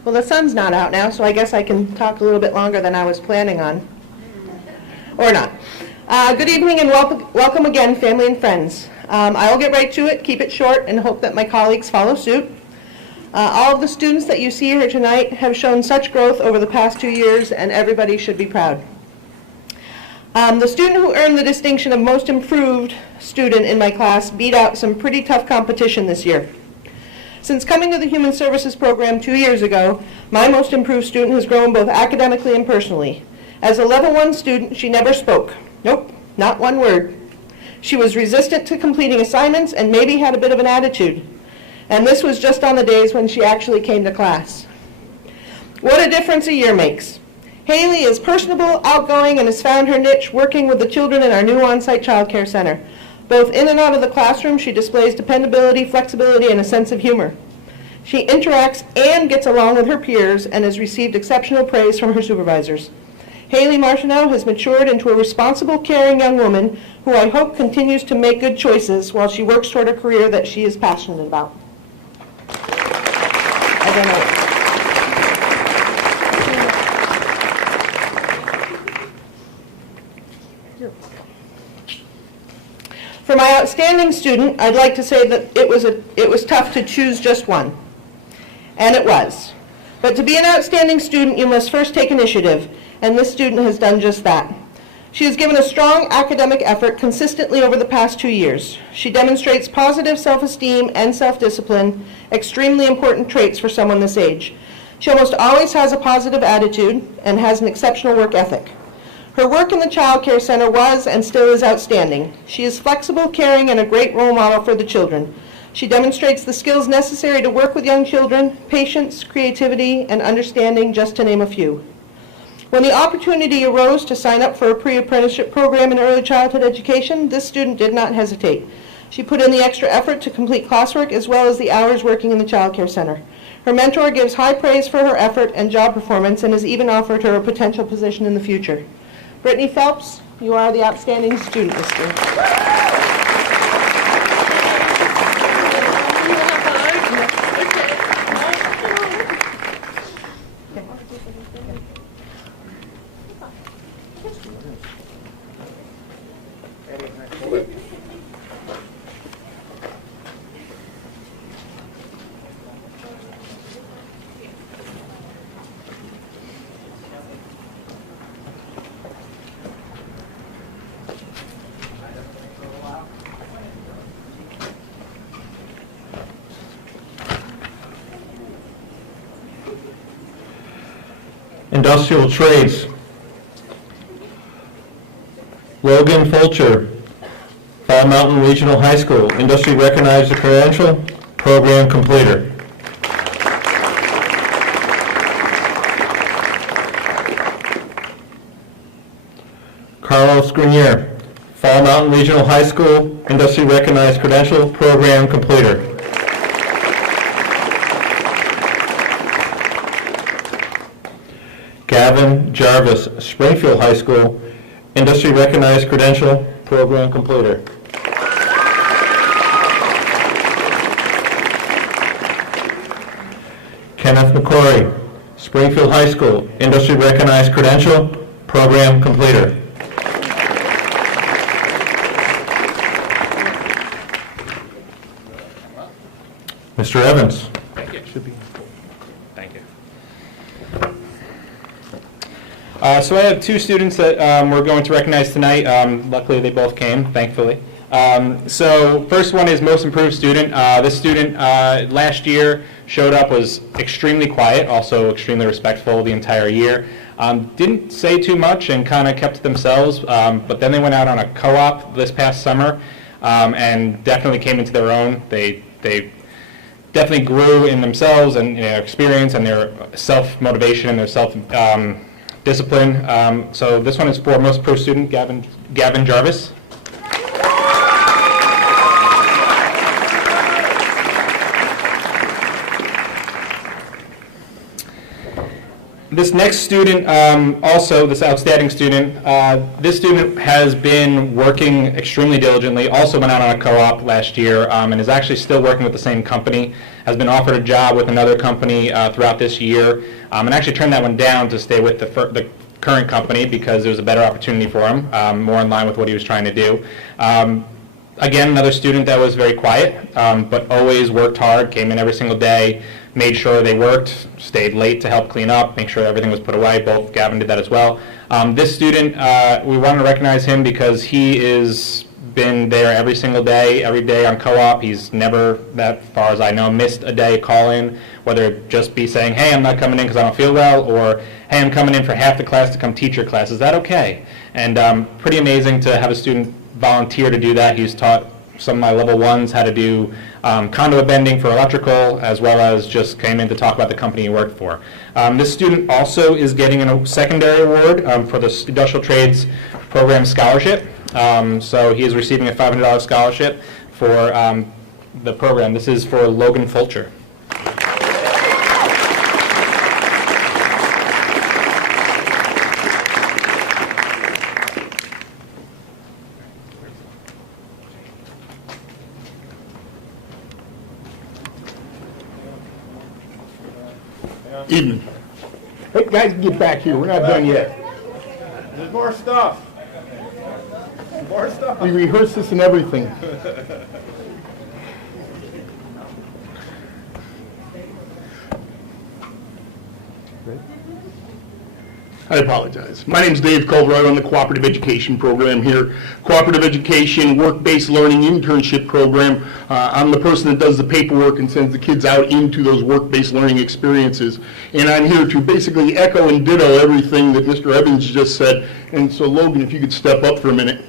Well, the sun's not out now, so I guess I can talk a little bit longer than I was planning on. Or not. Good evening and welcome again, family and friends. I will get right to it, keep it short, and hope that my colleagues follow suit. All of the students that you see here tonight have shown such growth over the past 2 years, and everybody should be proud. The student who earned the distinction of most improved student in my class beat out some pretty tough competition this year. Since coming to the Human Services program 2 years ago, my most improved student has grown both academically and personally. As a level 1 student, she never spoke. Nope, not one word. She was resistant to completing assignments and maybe had a bit of an attitude. And this was just on the days when she actually came to class. What a difference a year makes. Haley is personable, outgoing, and has found her niche working with the children in our new on-site child care center. Both in and out of the classroom, she displays dependability, flexibility, and a sense of humor. She interacts and gets along with her peers and has received exceptional praise from her supervisors. Haley Martineau has matured into a responsible, caring young woman who I hope continues to make good choices while she works toward a career that she is passionate about. I don't know. For my outstanding student, I'd like to say that it was tough to choose just one. And it was. But to be an outstanding student, you must first take initiative, and this student has done just that. She has given a strong academic effort consistently over the past 2 years. She demonstrates positive self-esteem and self-discipline, extremely important traits for someone this age. She almost always has a positive attitude and has an exceptional work ethic. Her work in the Child Care Center was and still is outstanding. She is flexible, caring, and a great role model for the children. She demonstrates the skills necessary to work with young children, patience, creativity, and understanding, just to name a few. When the opportunity arose to sign up for a pre-apprenticeship program in early childhood education, this student did not hesitate. She put in the extra effort to complete classwork as well as the hours working in the Child Care Center. Her mentor gives high praise for her effort and job performance and has even offered her a potential position in the future. Brittany Phelps, you are the outstanding student this year. Industrial trades. Logan Fulcher, Fall Mountain Regional High School, industry recognized credential, program completer. Carlos Grenier, Fall Mountain Regional High School, industry recognized credential, program completer. Gavin Jarvis, Springfield High School, industry recognized credential, program completer. Kenneth McCory, Springfield High School, industry recognized credential, program completer. Mr. Evans. Thank you. Should be. Thank you. So I have two students that we're going to recognize tonight. Luckily, they both came, thankfully. So first one is most improved student. This student last year showed up, was extremely quiet, also extremely respectful the entire year. Didn't say too much and kind of kept to themselves, but then they went out on a co-op this past summer and definitely came into their own. They definitely grew in themselves and their experience and their self-motivation and their self-discipline. So this one is for most improved student, Gavin Jarvis. This next student, also this outstanding student, this student has been working extremely diligently, also went out on a co-op last year, and is actually still working with the same company, has been offered a job with another company throughout this year, and actually turned that one down to stay with the current company because there was a better opportunity for him, more in line with what he was trying to do. Again, another student that was very quiet, but always worked hard, came in every single day, made sure they worked, stayed late to help clean up, make sure everything was put away. Both Gavin did that as well. This student, we want to recognize him because he is been there every single day, every day on co-op. He's never, that far as I know, missed a day call-in, whether it just be saying, hey, I'm not coming in because I don't feel well, or hey, I'm coming in for half the class to come teach your class. Is that okay? And pretty amazing to have a student volunteer to do that. He's taught some of my level ones how to do conduit bending for electrical, as well as just came in to talk about the company he worked for. This student also is getting a secondary award for the Industrial Trades Program Scholarship. So he is receiving a $500 scholarship for the program. This is for Logan Fulcher. Evening. Hey, guys, get back here. We're not done yet. There's more stuff. More stuff. We rehearsed this and everything. I apologize. My name is Dave Culver. I run the Cooperative Education Program here. Cooperative Education, work-based learning internship program. I'm the person that does the paperwork and sends the kids out into those work-based learning experiences. And I'm here to basically echo and ditto everything that Mr. Evans just said. And so, Logan, if you could step up for a minute.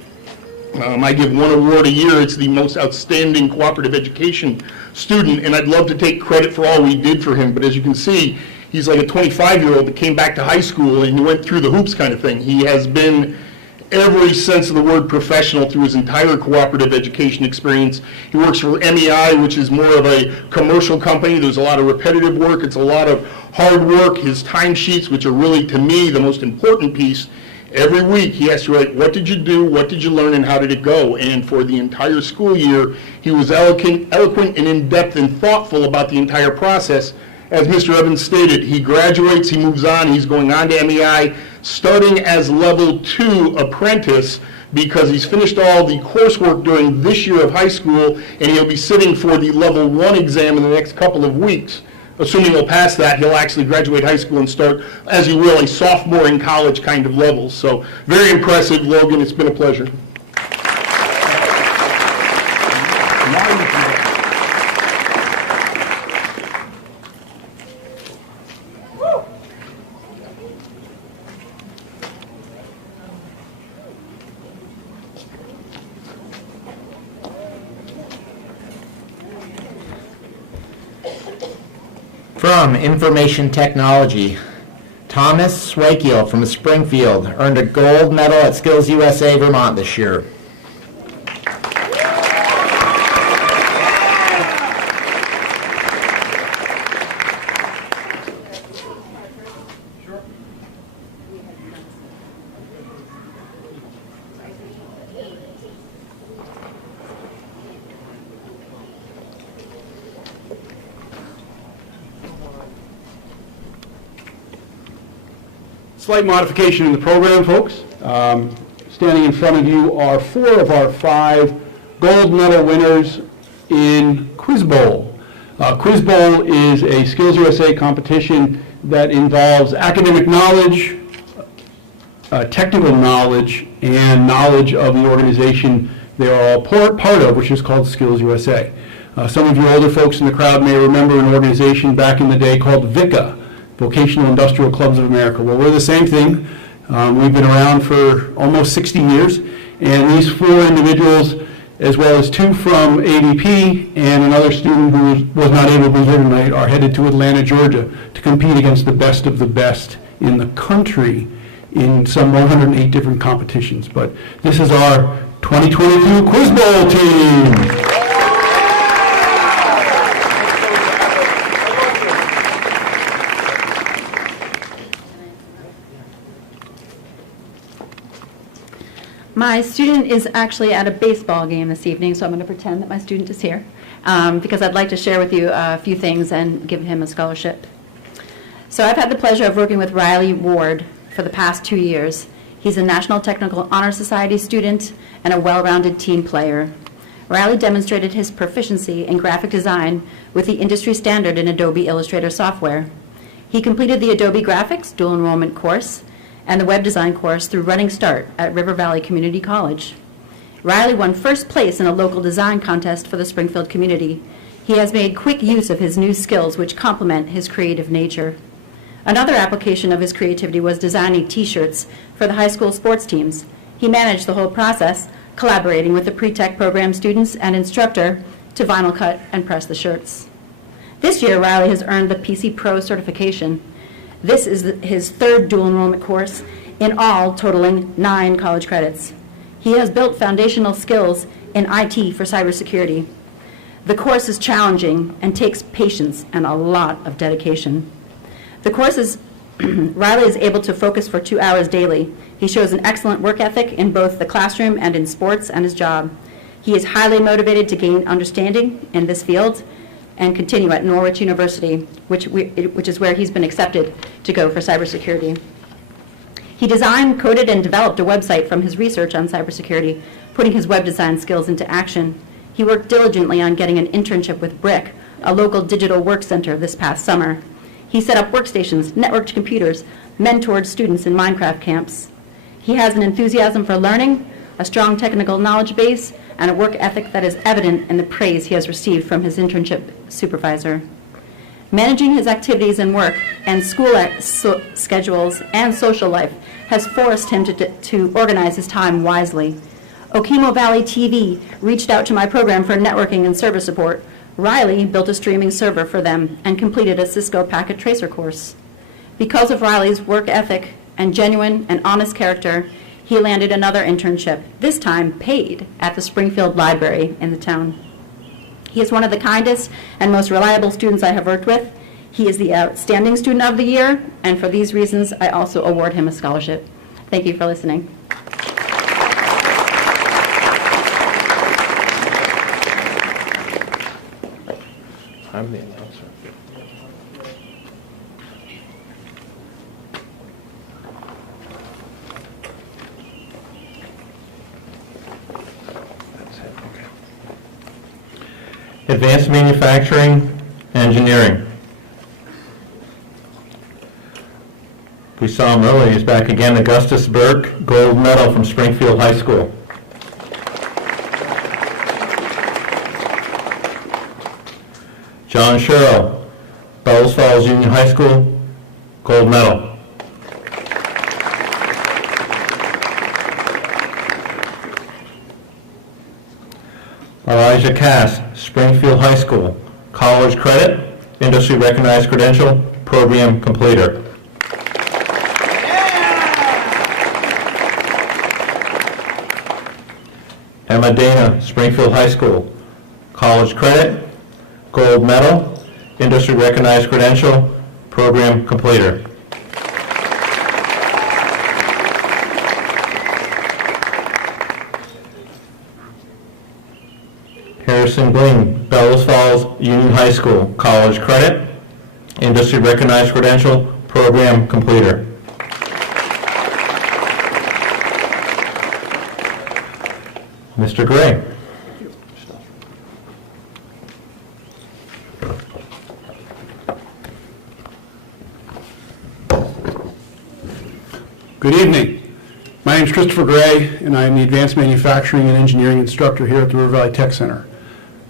I give one award a year. It's the most outstanding cooperative education student, and I'd love to take credit for all we did for him. But as you can see, he's like a 25-year-old that came back to high school and he went through the hoops kind of thing. He has been every sense of the word professional through his entire cooperative education experience. He works for MEI, which is more of a commercial company. There's a lot of repetitive work. It's a lot of hard work. His timesheets, which are really, to me, the most important piece, every week he has to write, what did you do, what did you learn, and how did it go? And for the entire school year, he was eloquent and in-depth and thoughtful about the entire process. As Mr. Evans stated, he graduates, he moves on, he's going on to MEI, starting as level 2 apprentice because he's finished all the coursework during this year of high school, and he'll be sitting for the level 1 exam in the next couple of weeks. Assuming he'll pass that, he'll actually graduate high school and start, as he will, a sophomore in college kind of level. So very impressive, Logan. It's been a pleasure. From Information Technology, Thomas Swakiel from Springfield earned a gold medal at Skills USA Vermont this year. Slight modification in the program, folks. Standing in front of you are 4 of our 5 gold medal winners in Quiz Bowl. Quiz Bowl is a Skills USA competition that involves academic knowledge, technical knowledge, and knowledge of the organization they are all part of, which is called Skills USA. Some of you older folks in the crowd may remember an organization back in the day called VICA, Vocational Industrial Clubs of America. Well, we're the same thing. We've been around for almost 60 years, and these 4 individuals, as well as 2 from ADP and another student who was not able to be here tonight, are headed to Atlanta, Georgia to compete against the best of the best in the country in some 108 different competitions. But this is our 2022 Quiz Bowl team. My student is actually at a baseball game this evening, so I'm going to pretend that my student is here because I'd like to share with you a few things and give him a scholarship. So I've had the pleasure of working with Riley Ward for the past 2 years. He's a National Technical Honor Society student and a well-rounded team player. Riley demonstrated his proficiency in graphic design with the industry standard in Adobe Illustrator software. He completed the Adobe Graphics dual enrollment course and the web design course through Running Start at River Valley Community College. Riley won first place in a local design contest for the Springfield community. He has made quick use of his new skills which complement his creative nature. Another application of his creativity was designing t-shirts for the high school sports teams. He managed the whole process, collaborating with the pre-tech program students and instructor to vinyl cut and press the shirts. This year, Riley has earned the PC Pro certification. This is his third dual enrollment course, in all totaling 9 college credits. He has built foundational skills in IT for cybersecurity. The course is challenging and takes patience and a lot of dedication. The course is, Riley is able to focus for 2 hours daily. He shows an excellent work ethic in both the classroom and in sports and his job. He is highly motivated to gain understanding in this field and continue at Norwich University, which is where he's been accepted to go for cybersecurity. He designed, coded, and developed a website from his research on cybersecurity, putting his web design skills into action. He worked diligently on getting an internship with BRIC, a local digital work center, this past summer. He set up workstations, networked computers, mentored students in Minecraft camps. He has an enthusiasm for learning, a strong technical knowledge base, and a work ethic that is evident in the praise he has received from his internship supervisor. Managing his activities and work and school schedules and social life has forced him to organize his time wisely. Okemo Valley TV reached out to my program for networking and server support. Riley built a streaming server for them and completed a Cisco Packet Tracer course. Because of Riley's work ethic and genuine and honest character, he landed another internship, this time paid, at the Springfield Library in the town. He is one of the kindest and most reliable students I have worked with. He is the Outstanding Student of the Year, and for these reasons, I also award him a scholarship. Thank you for listening. I'm the announcer. Advanced Manufacturing, Engineering. We saw him earlier. He's back again. Augustus Burke, gold medal from Springfield High School. John Sherrill, Bellows Falls Union High School, gold medal. Elijah Cass, Springfield High School, college credit, industry recognized credential, program completer. Emma Dana, Springfield High School, college credit, gold medal, industry recognized credential, program completer. Harrison Glean, Bellows Falls Union High School, college credit, industry recognized credential, program completer. Mr. Gray. Good evening. My name is Christopher Gray, and I am the Advanced Manufacturing and Engineering Instructor here at the River Valley Tech Center.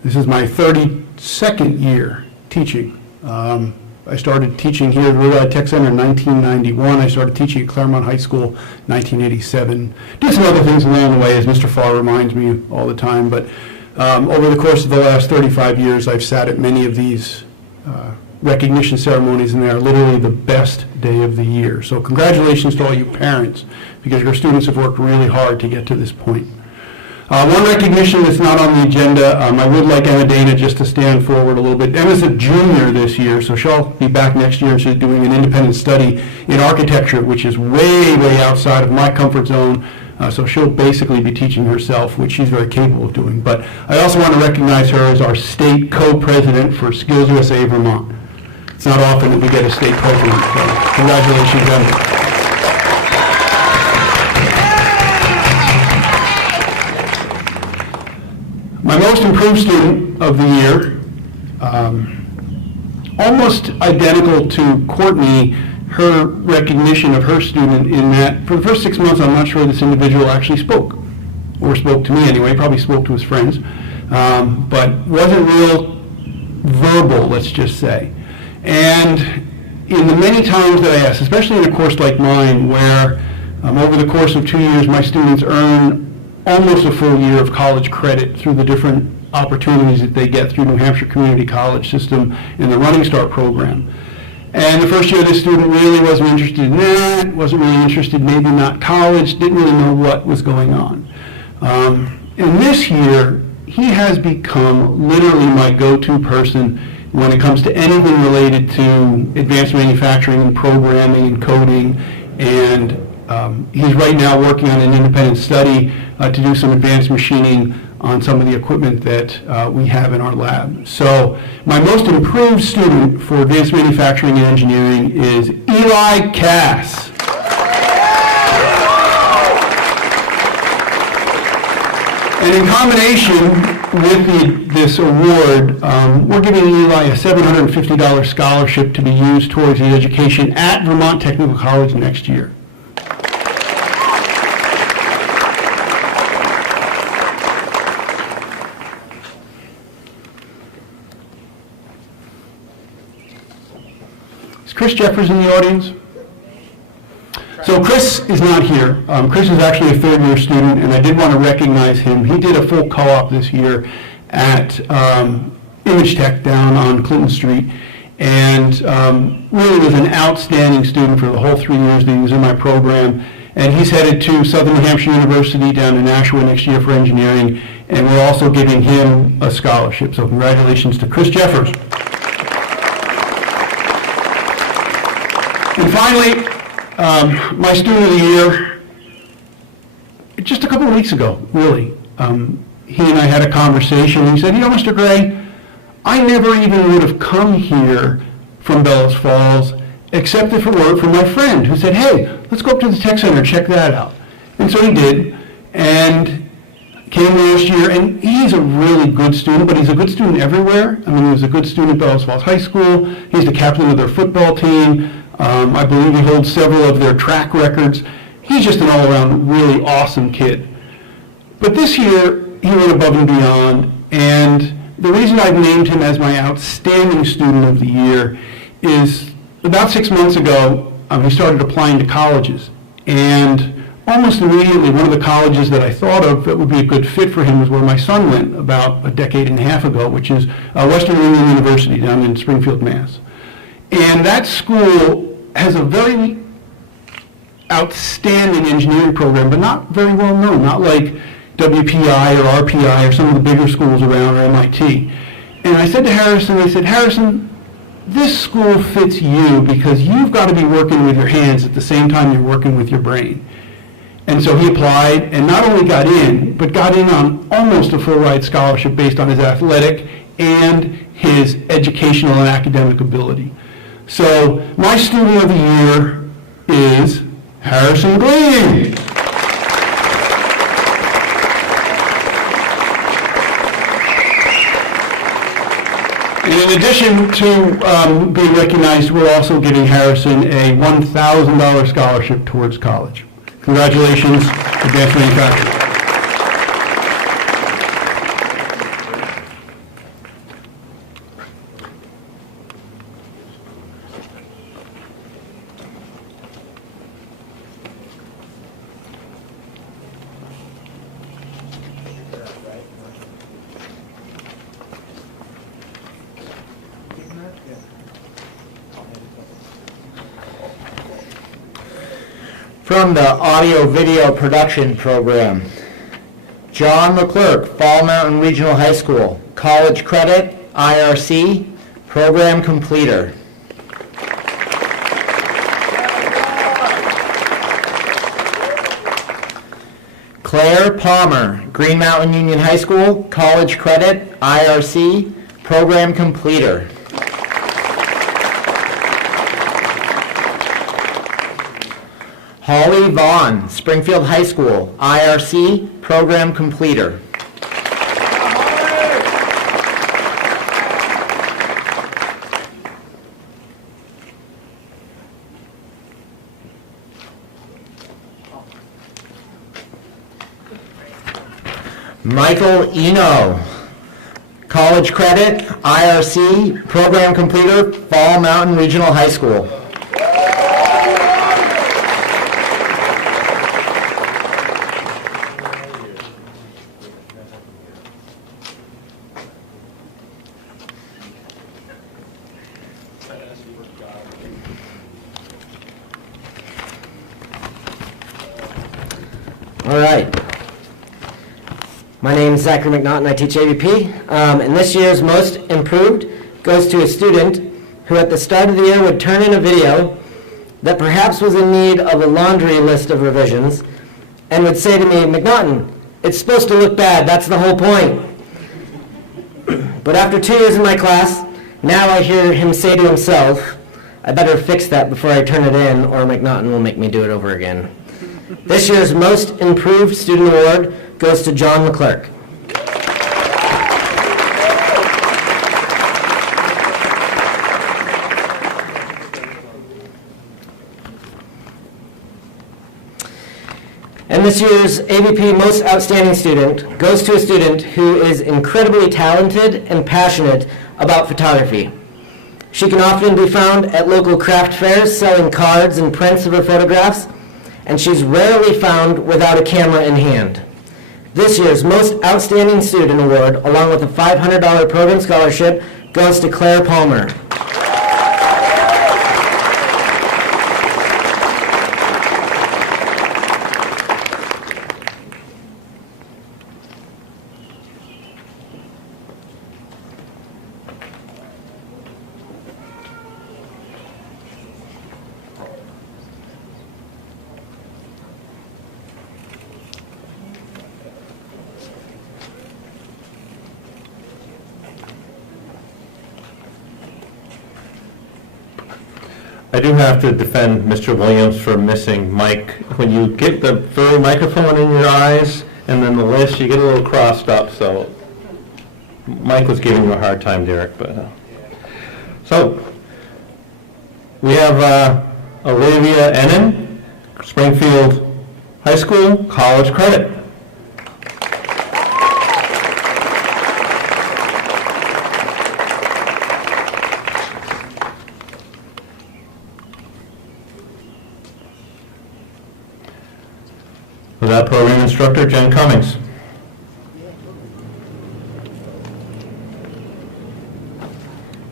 This is my 32nd year teaching. I started teaching here at the River Valley Tech Center in 1991. I started teaching at Claremont High School in 1987. Did some other things along the way, as Mr. Farr reminds me all the time, but over the course of the last 35 years, I've sat at many of these recognition ceremonies, and they are literally the best day of the year. So congratulations to all you parents, because your students have worked really hard to get to this point. One recognition that's not on the agenda, I would like Emma Dana just to stand forward a little bit. Emma's a junior this year, so she'll be back next year, and she's doing an independent study in architecture, which is way, way outside of my comfort zone. So she'll basically be teaching herself, which she's very capable of doing. But I also want to recognize her as our state co-president for Skills USA Vermont. It's not often that we get a state president, so congratulations, Emma. My most improved student of the year, almost identical to Courtney, her recognition of her student in that for the first 6 months, I'm not sure this individual actually spoke, or spoke to me anyway, probably spoke to his friends, but wasn't real verbal, let's just say. And in the many times that I asked, especially in a course like mine, where over the course of 2 years, my students earn almost a full year of college credit through the different opportunities that they get through New Hampshire Community College System and the Running Start program. And the first year, this student really wasn't interested in that, wasn't really interested, maybe not college, didn't really know what was going on. And this year, he has become literally my go-to person when it comes to anything related to advanced manufacturing and programming and coding. And he's right now working on an independent study to do some advanced machining on some of the equipment that we have in our lab. So my most improved student for advanced manufacturing and engineering is Eli Cass. And in combination with this award, we're giving Eli a $750 scholarship to be used towards his education at Vermont Technical College next year. Is Chris Jeffers in the audience? So Chris is not here. Chris is actually a third-year student, and I did want to recognize him. He did a full co-op this year at Image Tech down on Clinton Street, and really was an outstanding student for the whole 3 years that he was in my program. And he's headed to Southern New Hampshire University down in Nashua next year for engineering, and we're also giving him a scholarship. So congratulations to Chris Jeffers. And finally, my student of the year, just a couple of weeks ago, really, he and I had a conversation. He said, you know, Mr. Gray, I never even would have come here from Bellows Falls except if it weren't for my friend who said, hey, let's go up to the tech center, check that out. And so he did, and came last year, and he's a really good student, but he's a good student everywhere. I mean, he was a good student at Bellows Falls High School. He's the captain of their football team. I believe he holds several of their track records. He's just an all-around really awesome kid. But this year, he went above and beyond, and the reason I've named him as my outstanding student of the year is about 6 months ago, he started applying to colleges. And almost immediately, one of the colleges that I thought of that would be a good fit for him was where my son went about a decade and a half ago, which is Western New England University down in Springfield, Mass. And that school has a very outstanding engineering program, but not very well known, not like WPI or RPI or some of the bigger schools around, or MIT. And I said to Harrison, I said, Harrison, this school fits you because you've got to be working with your hands at the same time you're working with your brain. And so he applied and not only got in, but got in on almost a full ride scholarship based on his athletic and his educational and academic ability. So my student of the year is Harrison Green. And in addition to being recognized, we're also giving Harrison a $1,000 scholarship towards college. Congratulations, Advanced Manufacturing. From the Audio Video Production Program, John McClurk, Fall Mountain Regional High School, College Credit, IRC, Program Completer. Claire Palmer, Green Mountain Union High School, college credit, IRC, program completer. Holly Vaughn, Springfield High School, IRC, program completer. Michael Eno, college credit, IRC, program completer, Fall Mountain Regional High School. All right. My name is Zachary McNaughton. I teach AVP. And this year's Most Improved goes to a student who at the start of the year would turn in a video that perhaps was in need of a laundry list of revisions and would say to me, "McNaughton, it's supposed to look bad. That's the whole point." But after 2 years in my class, now I hear him say to himself, "I better fix that before I turn it in or McNaughton will make me do it over again." This year's Most Improved Student Award goes to John Leclerc. And this year's AVP Most Outstanding Student goes to a student who is incredibly talented and passionate about photography. She can often be found at local craft fairs selling cards and prints of her photographs, and she's rarely found without a camera in hand. This year's Most Outstanding Student Award, along with a $500 program scholarship, goes to Claire Palmer. I do have to defend Mr. Williams for missing Mike. When you get the furry microphone in your eyes and then the list, you get a little crossed up. So Mike was giving you a hard time, Derek. But so we have Olivia Ennen, Springfield High School, college credit. For that program instructor, Jen Cummings.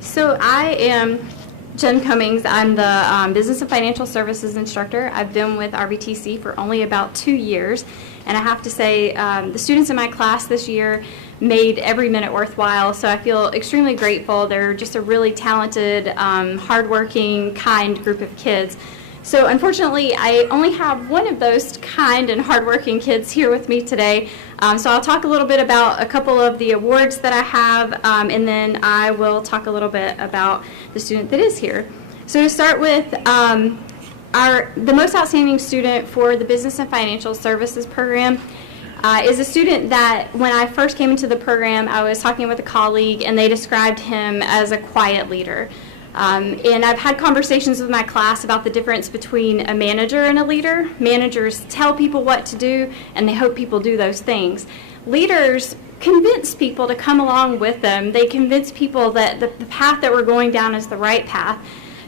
So I am Jen Cummings. I'm the Business and Financial Services instructor. I've been with RVTC for only about 2 years, and I have to say the students in my class this year made every minute worthwhile, so I feel extremely grateful. They're just a really talented, hardworking, kind group of kids. So unfortunately, I only have one of those kind and hardworking kids here with me today. So I'll talk a little bit about a couple of the awards that I have, and then I will talk a little bit about the student that is here. So to start with, the most outstanding student for the Business and Financial Services program is a student that when I first came into the program, I was talking with a colleague, and they described him as a quiet leader. And I've had conversations with my class about the difference between a manager and a leader. Managers tell people what to do, and they hope people do those things. Leaders convince people to come along with them. They convince people that the path that we're going down is the right path.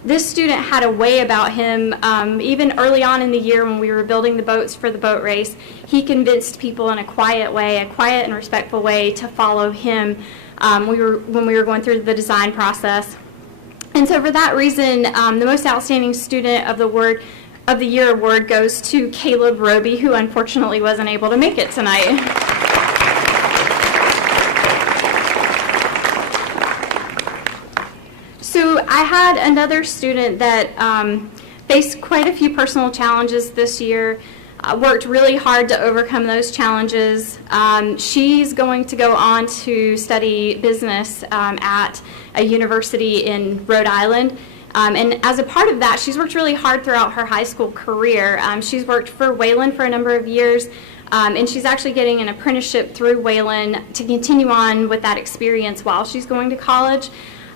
This student had a way about him, even early on in the year when we were building the boats for the boat race. He convinced people in a quiet way, a quiet and respectful way, to follow him when we were going through the design process. And so for that reason, the most outstanding student of the year award goes to Caleb Roby, who unfortunately wasn't able to make it tonight. So I had another student that faced quite a few personal challenges this year. worked really hard to overcome those challenges. She's going to go on to study business at a university in Rhode Island. And as a part of that, she's worked really hard throughout her high school career. She's worked for Wayland for a number of years, and she's actually getting an apprenticeship through Wayland to continue on with that experience while she's going to college.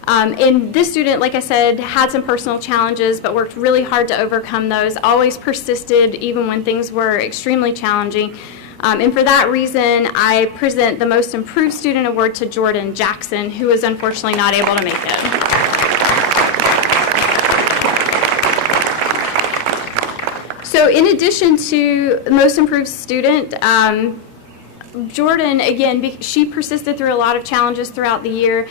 And this student, like I said, had some personal challenges, but worked really hard to overcome those, always persisted even when things were extremely challenging. And for that reason, I present the Most Improved Student Award to Jordan Jackson, who was unfortunately not able to make it. So in addition to Most Improved Student, Jordan, again, she persisted through a lot of challenges throughout the year.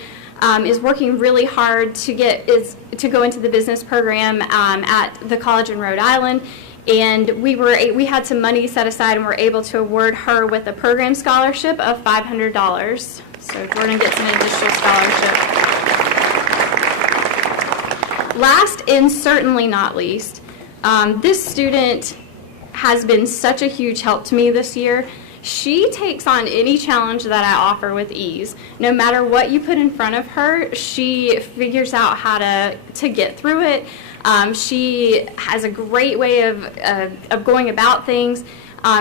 Is working really hard to go into the business program at the college in Rhode Island, and we had some money set aside and were able to award her with a program scholarship of $500. So Jordan gets an additional scholarship. Last and certainly not least, this student has been such a huge help to me this year. She takes on any challenge that I offer with ease. No matter what you put in front of her, she figures out how to get through it. She has a great way of going about things.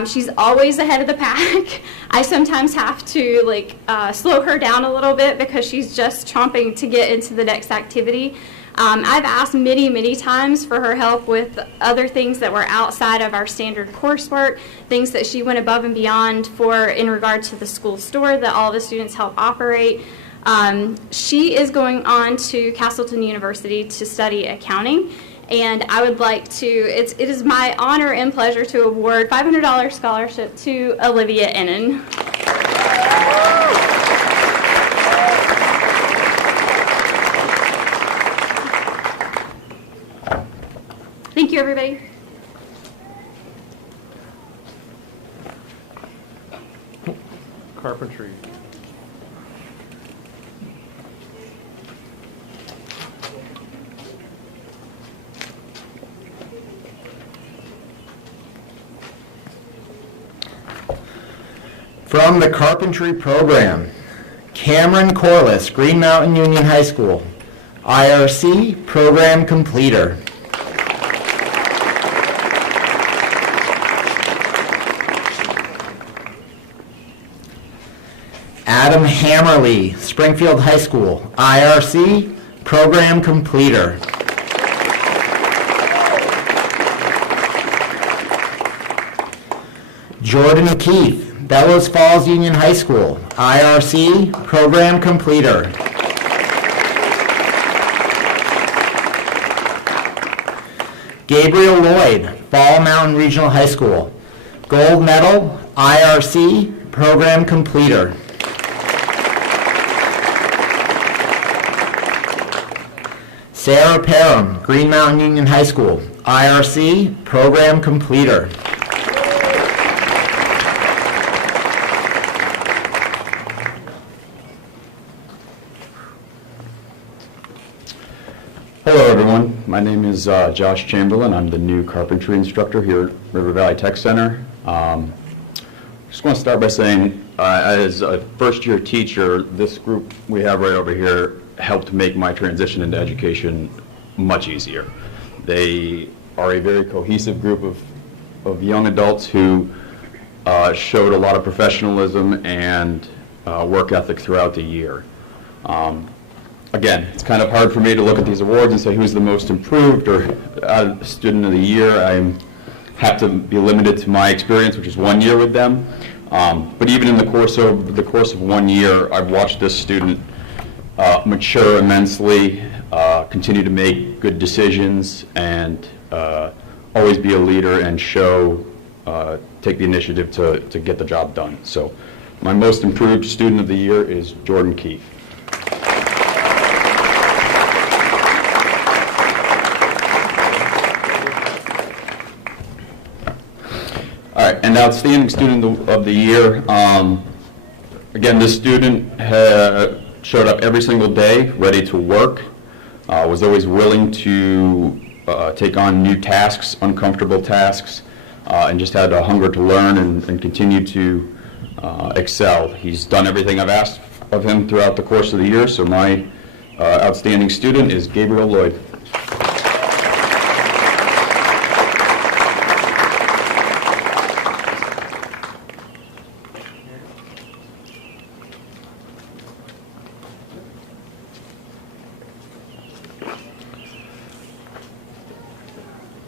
She's always ahead of the pack. I sometimes have to slow her down a little bit because she's just chomping to get into the next activity. I've asked many times for her help with other things that were outside of our standard coursework, things that she went above and beyond for in regard to the school store that all the students help operate. She is going on to Castleton University to study accounting, and I would like to, it is my honor and pleasure to award $500 scholarship to Olivia Ennin. Thank you, everybody. Carpentry. From the carpentry program, Cameron Corliss, Green Mountain Union High School, IRC program completer. Adam Hammerly, Springfield High School, IRC program completer. Jordan Keith, Bellows Falls Union High School, IRC program completer. Gabriel Lloyd, Ball Mountain Regional High School, gold medal, IRC program completer. Sarah Parham, Green Mountain Union High School, IRC program completer. Hello everyone, my name is Josh Chamberlain. I'm the new carpentry instructor here at River Valley Tech Center. Just want to start by saying, as a first-year teacher, this group we have right over here helped make my transition into education much easier. They are a very cohesive group of young adults who showed a lot of professionalism and work ethic throughout the year. Again, it's kind of hard for me to look at these awards and say who's the most improved or student of the year. I have to be limited to my experience, which is 1 year with them. But even in the course of 1 year, I've watched this student mature immensely, continue to make good decisions, and always be a leader and take the initiative to get the job done. So my most improved student of the year is Jordan Keith. All right, and outstanding student of the year. Again, this student showed up every single day, ready to work, was always willing to take on new tasks, uncomfortable tasks, and just had a hunger to learn and continue to excel. He's done everything I've asked of him throughout the course of the year, so my outstanding student is Gabriel Lloyd.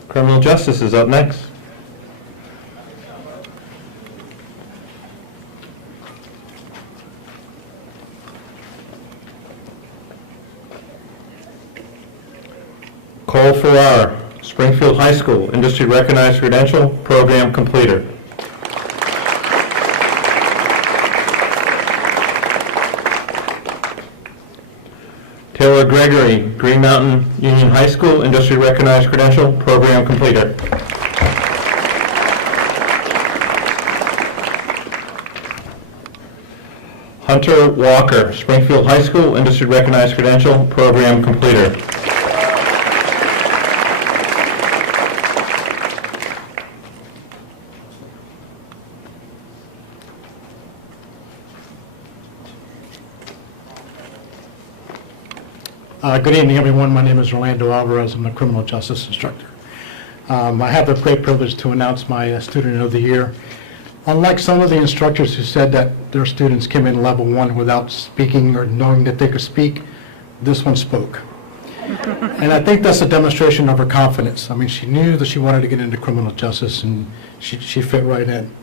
Criminal justice is up next. Cole Farrar, Springfield High School, industry recognized credential, program completer. Taylor Gregory, Green Mountain Union High School, industry recognized credential, program completer. Hunter Walker, Springfield High School, industry recognized credential, program completer. Good evening, everyone. My name is Orlando Alvarez. I'm a criminal justice instructor. I have the great privilege to announce my Student of the Year. Unlike some of the instructors who said that their students came in level 1 without speaking or knowing that they could speak, this one spoke. And I think that's a demonstration of her confidence. I mean, she knew that she wanted to get into criminal justice, and she fit right in.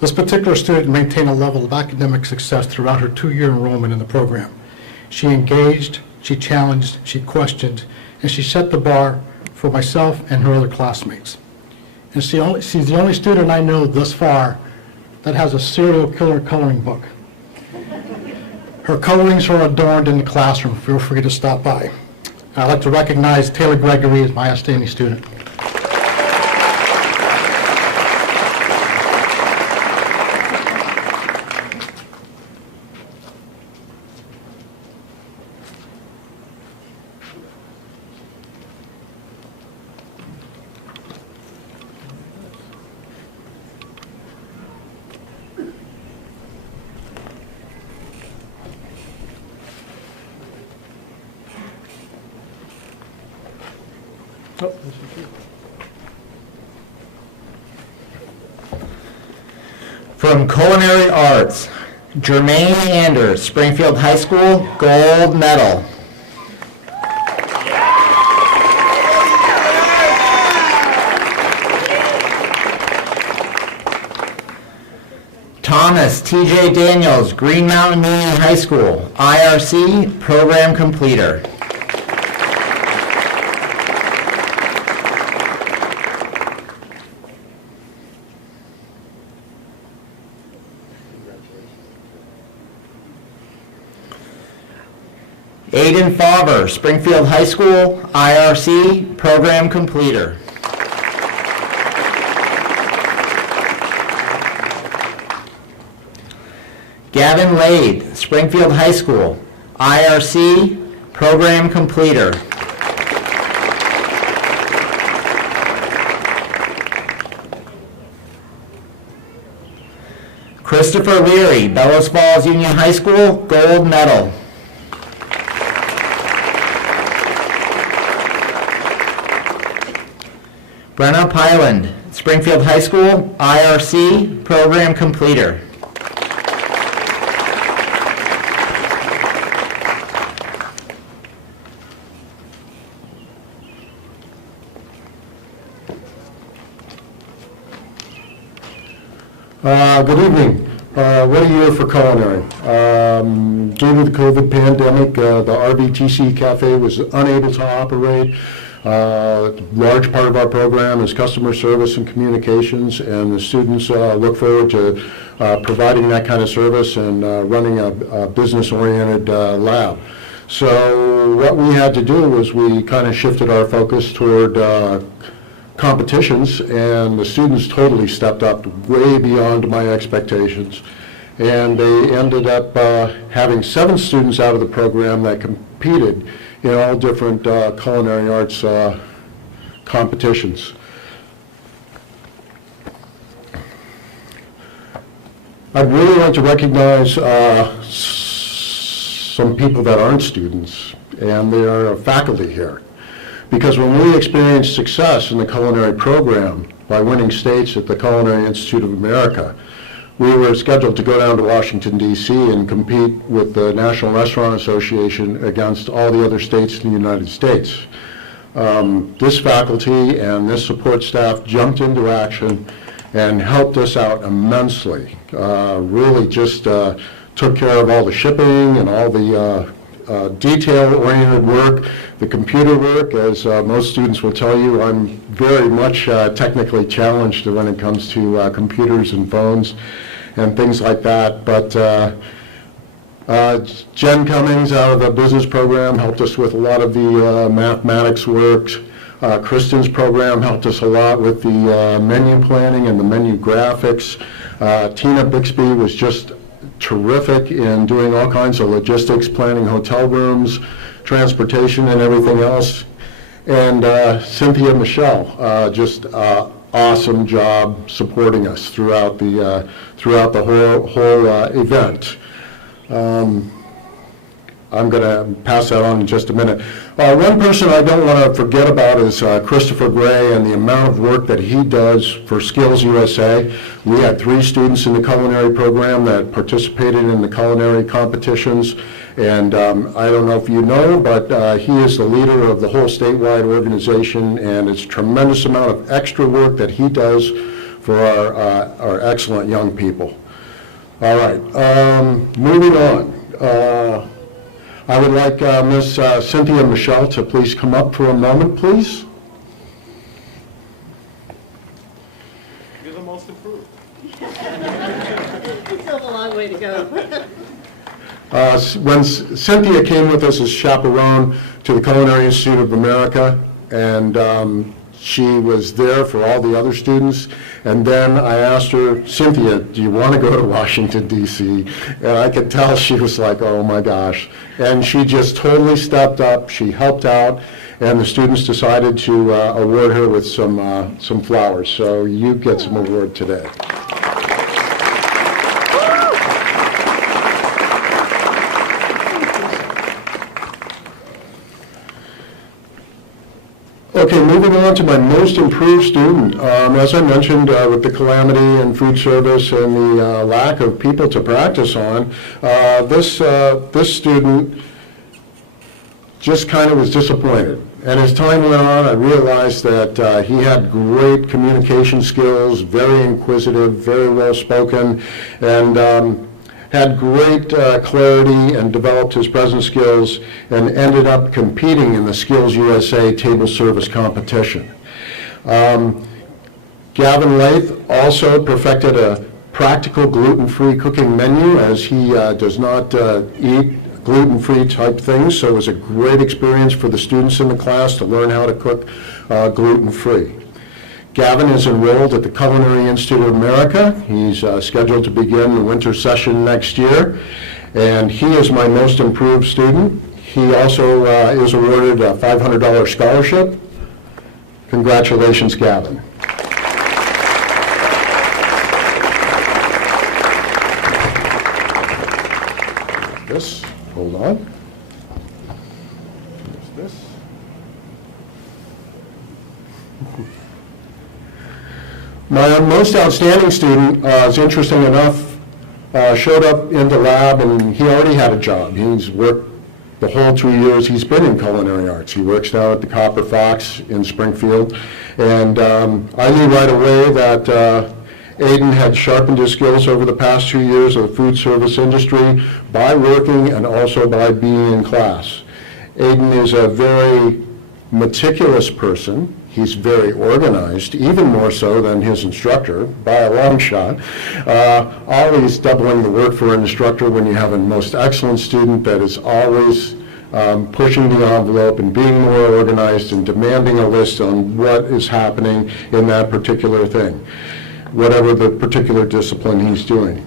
This particular student maintained a level of academic success throughout her 2-year enrollment in the program. She engaged, she challenged, she questioned, and she set the bar for myself and her other classmates. And she's the only student I know thus far that has a serial killer coloring book. Her colorings are adorned in the classroom. Feel free to stop by. I'd like to recognize Taylor Gregory as my outstanding student. From Culinary Arts, Jermaine Anders, Springfield High School, gold medal. Thomas T.J. Daniels, Green Mountain Union High School, IRC, program completer. Aiden Favre, Springfield High School, IRC, program completer. Gavin Lade, Springfield High School, IRC, program completer. Christopher Leary, Bellows Falls Union High School, gold medal. Brenna Pyland, Springfield High School, IRC, program completer. Good evening. What a year for culinary. Due to the COVID pandemic, the RVTC Cafe was unable to operate. Large part of our program is customer service and communications, and the students look forward to providing that kind of service and running a business-oriented lab. So what we had to do was we kind of shifted our focus toward competitions, and the students totally stepped up way beyond my expectations. And they ended up having 7 students out of the program that competed in all different culinary arts competitions. I'd really like to recognize some people that aren't students, and they are faculty here. Because when we experienced success in the culinary program by winning states at the Culinary Institute of America, we were scheduled to go down to Washington, D.C. and compete with the National Restaurant Association against all the other states in the United States. This faculty and this support staff jumped into action and helped us out immensely. Really just took care of all the shipping and all the detail-oriented work, the computer work. As most students will tell you, I'm very much technically challenged when it comes to computers and phones and things like that. But Jen Cummings out of the business program helped us with a lot of the mathematics work. Kristen's program helped us a lot with the menu planning and the menu graphics. Tina Bixby was just terrific in doing all kinds of logistics, planning hotel rooms, transportation, and everything else. And Cynthia Michelle, just awesome job supporting us throughout the whole event. I'm going to pass that on in just a minute. One person I don't want to forget about is Christopher Gray and the amount of work that he does for Skills USA. We had 3 students in the culinary program that participated in the culinary competitions. And I don't know if you know, but he is the leader of the whole statewide organization, and it's a tremendous amount of extra work that he does for our excellent young people. All right, moving on. I would like Ms. Cynthia Michelle to please come up for a moment, please. You're the most improved. Still a long way to go. When Cynthia came with us as chaperone to the Culinary Institute of America, and she was there for all the other students, and then I asked her, Cynthia, do you want to go to Washington, D.C.? And I could tell she was like, oh my gosh. And she just totally stepped up, she helped out, and the students decided to award her with some flowers. So you get some award today. Okay, moving on to my most improved student. As I mentioned, with the calamity and food service and the lack of people to practice on, this student just kind of was disappointed. And as time went on, I realized that he had great communication skills, very inquisitive, very well spoken, and had great clarity and developed his present skills and ended up competing in the Skills USA table service competition. Gavin Lath also perfected a practical gluten-free cooking menu, as he does not eat gluten-free type things, so it was a great experience for the students in the class to learn how to cook gluten-free. Gavin is enrolled at the Culinary Institute of America. He's scheduled to begin the winter session next year, and he is my most improved student. He also is awarded a $500 scholarship. Congratulations, Gavin. This, hold on. There's this. My most outstanding student is interesting enough, showed up in the lab and he already had a job. He's worked the whole 2 years he's been in culinary arts. He works now at the Copper Fox in Springfield. And I knew right away that Aiden had sharpened his skills over the past 2 years of the food service industry by working and also by being in class. Aiden is a very meticulous person. He's very organized, even more so than his instructor, by a long shot. Always doubling the work for an instructor when you have a most excellent student that is always pushing the envelope and being more organized and demanding a list on what is happening in that particular thing, whatever the particular discipline he's doing.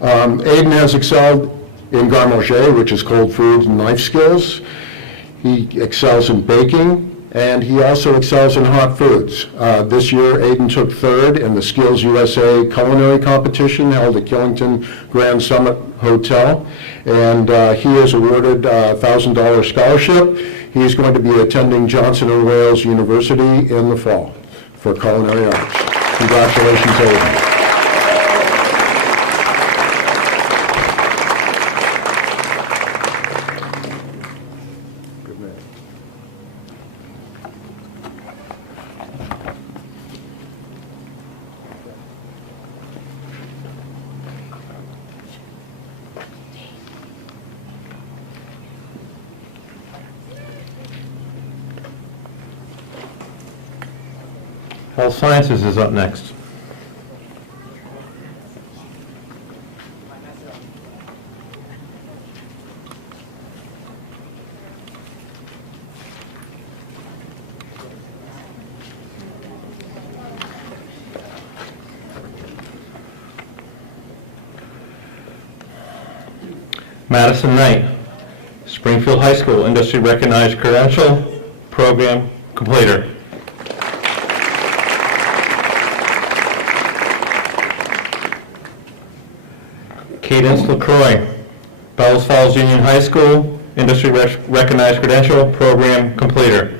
Aiden has excelled in garde manger, which is cold food and knife skills. He excels in baking And he also excels in hot foods. This year, Aiden took third in the Skills USA culinary competition held at Killington Grand Summit Hotel. And he is awarded a $1,000 scholarship. He's going to be attending Johnson & Wales University in the fall for culinary arts. Congratulations, Aiden. Health Sciences is up next. Madison Knight, Springfield High School, industry recognized credential, program completer. Cadence LaCroix, Bellows Falls Union High School, industry recognized credential, program completer.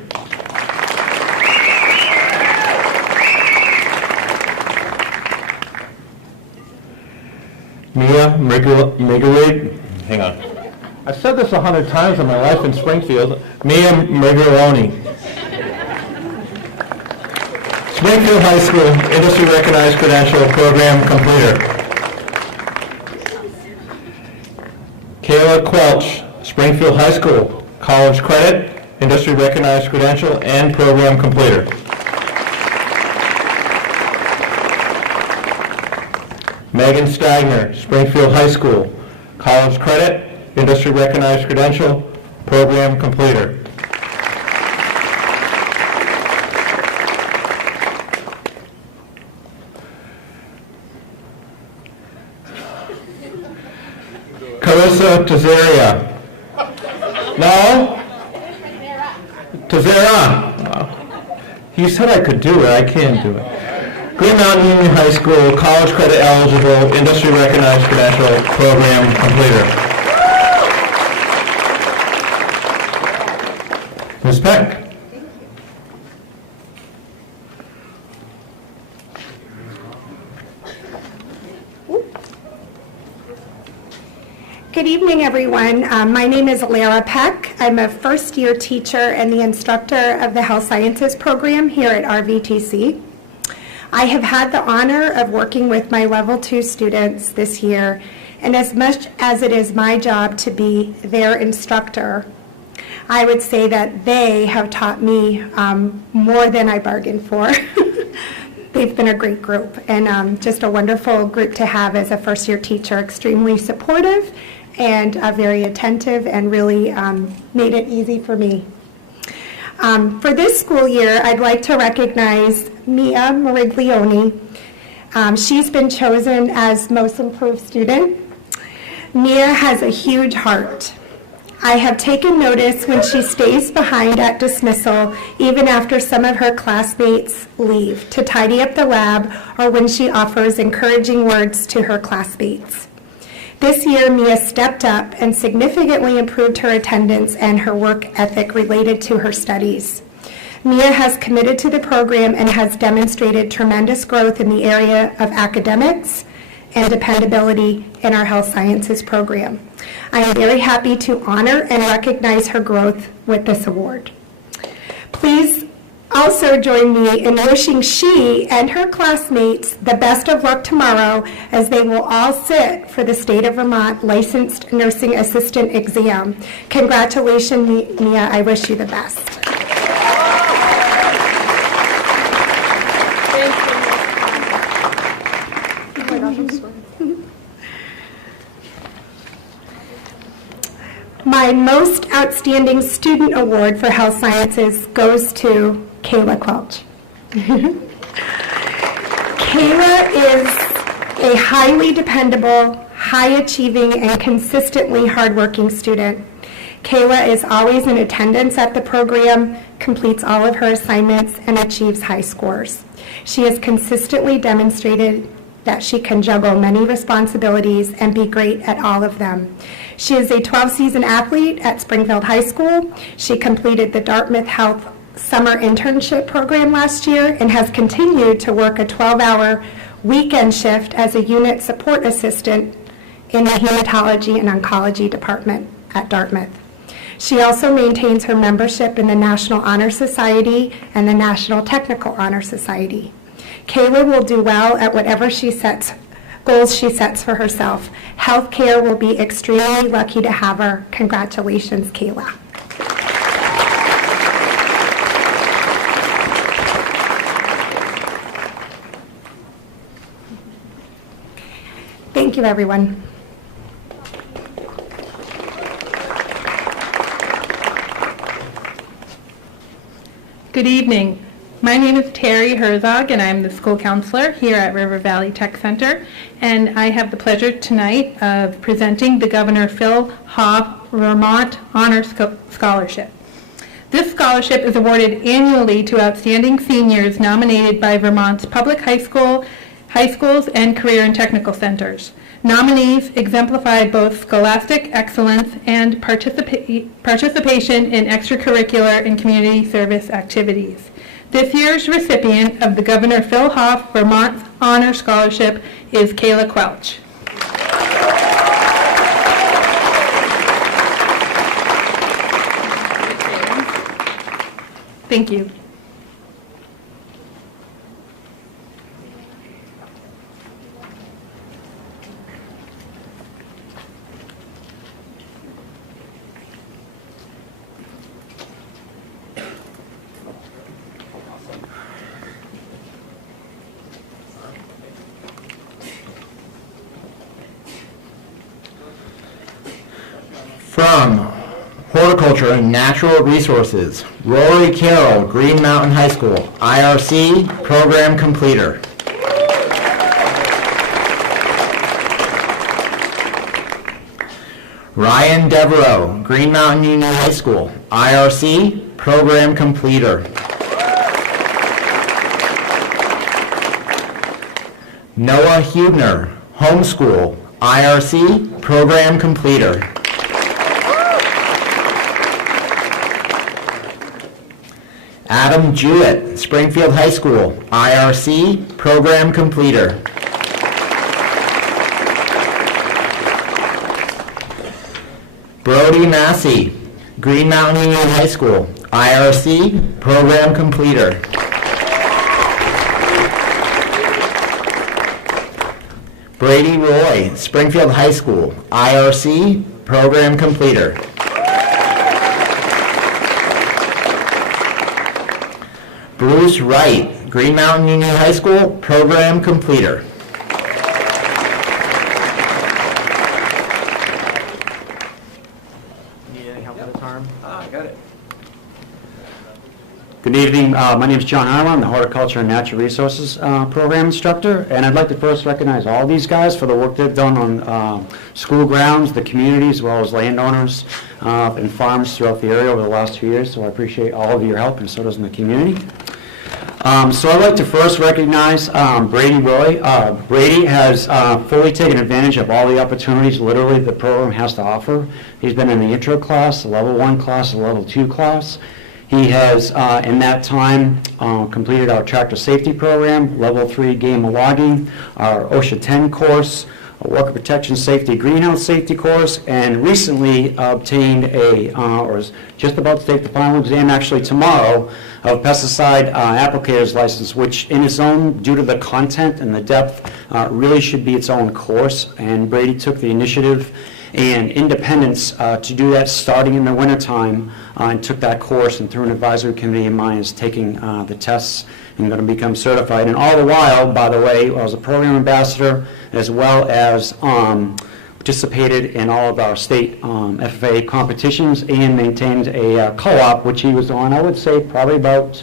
Mia Migurade, hang on. I've said this 100 times in my life in Springfield. Mia Migurone. Springfield High School, industry recognized credential, program completer. Kayla Quelch, Springfield High School, college credit, industry recognized credential, and program completer. Megan Stagner, Springfield High School, college credit, industry recognized credential, program completer. Carissa Tezeria. No? Tezera. You said I could do it. I can't do it. Green Mountain Union High School, college credit eligible, industry recognized credential, program completer. Ms. Peck. Good evening, everyone. My name is Lara Peck. I'm a first-year teacher and the instructor of the Health Sciences program here at RVTC. I have had the honor of working with my Level 2 students this year, and as much as it is my job to be their instructor, I would say that they have taught me more than I bargained for. They've been a great group and just a wonderful group to have as a first-year teacher, extremely supportive and very attentive, and really made it easy for me. For this school year, I'd like to recognize Mia Meriglione. She's been chosen as Most Improved Student. Mia has a huge heart. I have taken notice when she stays behind at dismissal, even after some of her classmates leave, to tidy up the lab, or when she offers encouraging words to her classmates. This year, Mia stepped up and significantly improved her attendance and her work ethic related to her studies. Mia has committed to the program and has demonstrated tremendous growth in the area of academics and dependability in our health sciences program. I am very happy to honor and recognize her growth with this award. Please also join me in wishing she and her classmates the best of luck tomorrow, as they will all sit for the State of Vermont Licensed Nursing Assistant exam. Congratulations, Mia. I wish you the best. My most outstanding student award for health sciences goes to Kayla Quelch. Kayla is a highly dependable, high-achieving, and consistently hardworking student. Kayla is always in attendance at the program, completes all of her assignments, and achieves high scores. She has consistently demonstrated that she can juggle many responsibilities and be great at all of them. She is a 12-season athlete at Springfield High School. She completed the Dartmouth Health Summer Internship Program last year and has continued to work a 12-hour weekend shift as a unit support assistant in the Hematology and Oncology Department at Dartmouth. She also maintains her membership in the National Honor Society and the National Technical Honor Society. Kayla will do well at whatever goals she sets for herself. Healthcare will be extremely lucky to have her. Congratulations, Kayla. Thank you, everyone. Good evening. My name is Terry Herzog, and I'm the school counselor here at River Valley Tech Center. And I have the pleasure tonight of presenting the Governor Phil Hoff Vermont Honor Scholarship. This scholarship is awarded annually to outstanding seniors nominated by Vermont's public high schools, and career and technical centers. Nominees exemplify both scholastic excellence and participation in extracurricular and community service activities. This year's recipient of the Governor Phil Hoff Vermont Honor Scholarship is Kayla Quelch. Thank you. From Horticulture and Natural Resources, Rory Carroll, Green Mountain High School, IRC, Program Completer. Ryan Devereaux, Green Mountain Union High School, IRC, Program Completer. Noah Hubner, Homeschool, IRC, Program Completer. Adam Jewett, Springfield High School, IRC, Program Completer. Brody Massey, Green Mountain Union High School, IRC, Program Completer. Brady Roy, Springfield High School, IRC, Program Completer. Bruce Wright, Green Mountain Union High School, Program Completer. Need any help with this arm? I got it. Good evening. My name is John Harlan. I'm the Horticulture and Natural Resources Program Instructor, and I'd like to first recognize all these guys for the work they've done on school grounds, the community, as well as landowners and farms throughout the area over the last 2 years, so I appreciate all of your help, and so does the community. So I'd like to first recognize Brady Roy. Brady has fully taken advantage of all the opportunities literally the program has to offer. He's been in the intro class, the level 1 class, the level 2 class. He has, in that time, completed our tractor safety program, level 3 game logging, our OSHA 10 course, a worker protection safety greenhouse safety course, and recently obtained or is just about to take the final exam actually tomorrow, of pesticide applicator's license, which in its own, due to the content and the depth, really should be its own course. And Brady took the initiative and independence to do that starting in the wintertime and took that course, and through an advisory committee of mine is taking the tests and going to become certified. And all the while, by the way, I was a program ambassador as well as participated in all of our state FFA competitions and maintained a co-op, which he was on, I would say, probably about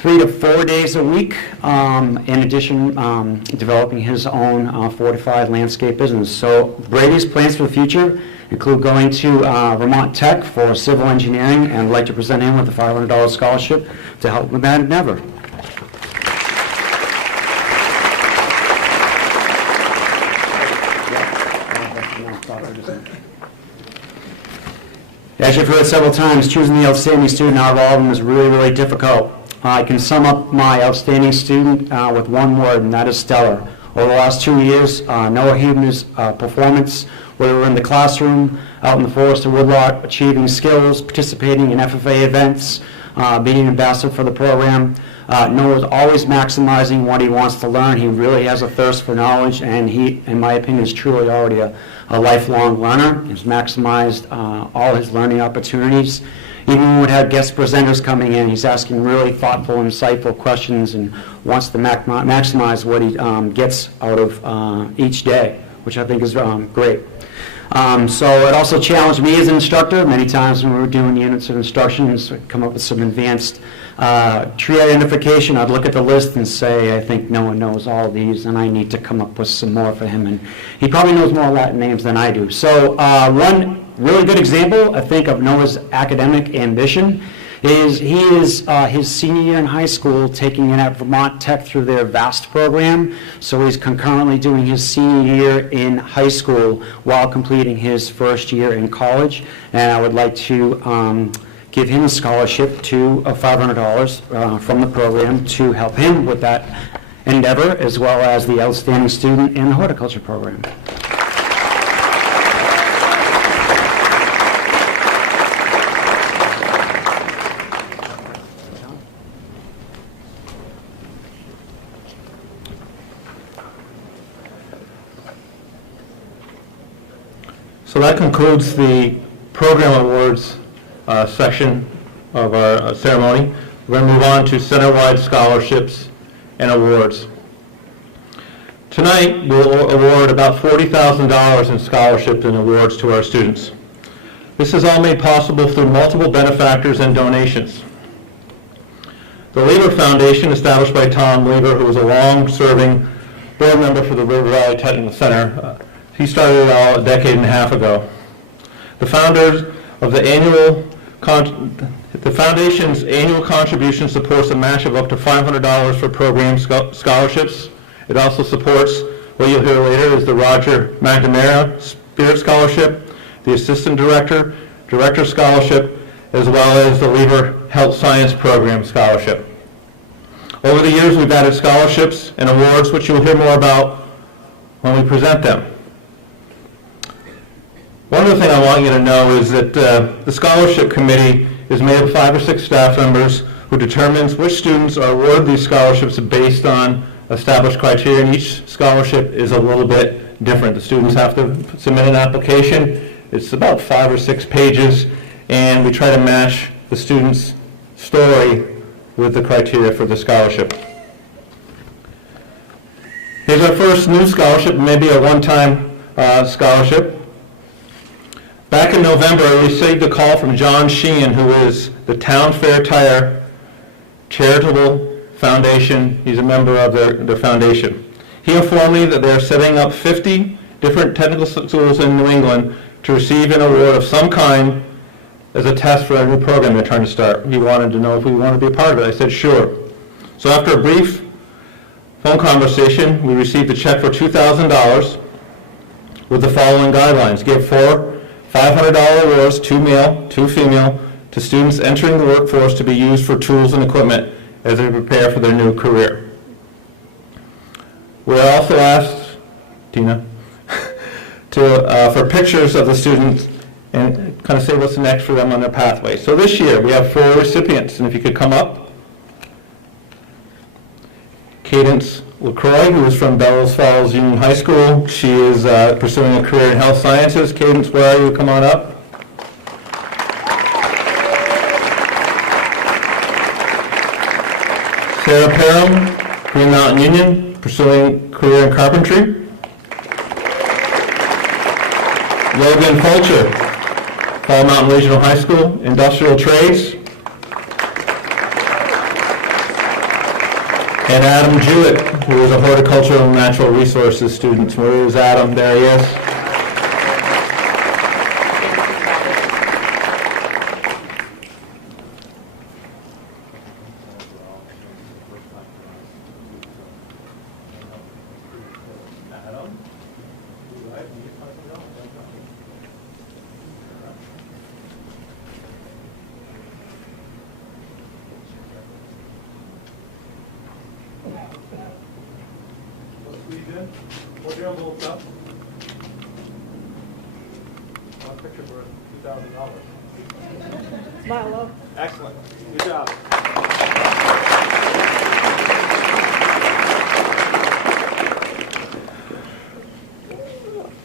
3 to 4 days a week. In addition, developing his own fortified landscape business. So Brady's plans for the future include going to Vermont Tech for civil engineering, and I'd like to present him with a $500 scholarship to help with that endeavor. As you've heard several times, choosing the outstanding student out of all of them is really, really difficult. I can sum up my outstanding student with one word, and that is stellar. Over the last 2 years, Noah Huebner's performance, whether we're in the classroom, out in the forest or woodlot, achieving skills, participating in FFA events, being an ambassador for the program. Noah's always maximizing what he wants to learn. He really has a thirst for knowledge, and he, in my opinion, is truly already a lifelong learner. He's maximized all his learning opportunities. Even when we had guest presenters coming in, he's asking really thoughtful, insightful questions and wants to maximize what he gets out of each day, which I think is great. So it also challenged me as an instructor. Many times when we were doing units of instructions, we'd come up with some advanced tree identification. I'd look at the list and say, I think Noah knows all these, and I need to come up with some more for him. And he probably knows more Latin names than I do. So one really good example, I think, of Noah's academic ambition is he is his senior year in high school taking it at Vermont Tech through their VAST program. So he's concurrently doing his senior year in high school while completing his first year in college. And I would like to give him a scholarship to $500 from the program to help him with that endeavor, as well as the outstanding student in the horticulture program. So that concludes the program awards section of our ceremony. We're going to move on to center-wide scholarships and awards. Tonight, we'll award about $40,000 in scholarships and awards to our students. This is all made possible through multiple benefactors and donations. The Lever Foundation, established by Tom Lever, who was a long-serving board member for the River Valley Technical Center, he started it all a decade and a half ago. The founders of the foundation's annual contribution supports a match of up to $500 for program scholarships. It also supports, what you'll hear later, is the Roger McNamara Spirit Scholarship, the Assistant Director Scholarship, as well as the Lever Health Science Program Scholarship. Over the years, we've added scholarships and awards, which you'll hear more about when we present them. One other thing I want you to know is that the scholarship committee is made of 5 or 6 staff members who determines which students are awarded these scholarships based on established criteria, and each scholarship is a little bit different. The students have to submit an application. It's about 5 or 6 pages, and we try to match the student's story with the criteria for the scholarship. Here's our first new scholarship, maybe a one-time scholarship. Back in November, I received a call from John Sheehan, who is the Town Fair Tire Charitable Foundation. He's a member of their foundation. He informed me that they're setting up 50 different technical schools in New England to receive an award of some kind as a test for a new program they're trying to start. He wanted to know if we wanted to be a part of it. I said, sure. So after a brief phone conversation, we received a check for $2,000 with the following guidelines. Give 4 $500 awards, 2 male, 2 female, to students entering the workforce to be used for tools and equipment as they prepare for their new career. We also asked Tina for pictures of the students and kind of say what's next for them on their pathway. So this year we have 4 recipients, and if you could come up. Cadence LaCroix, who is from Bellows Falls Union High School. She is pursuing a career in health sciences. Cadence, where are you? Come on up. Sarah Parham, Green Mountain Union, pursuing career in carpentry. Logan Fulcher, Fall Mountain Regional High School, industrial trades. And Adam Jewett, who is a horticultural and natural resources student. Where is Adam? There he is. Smile up. Excellent. Good job.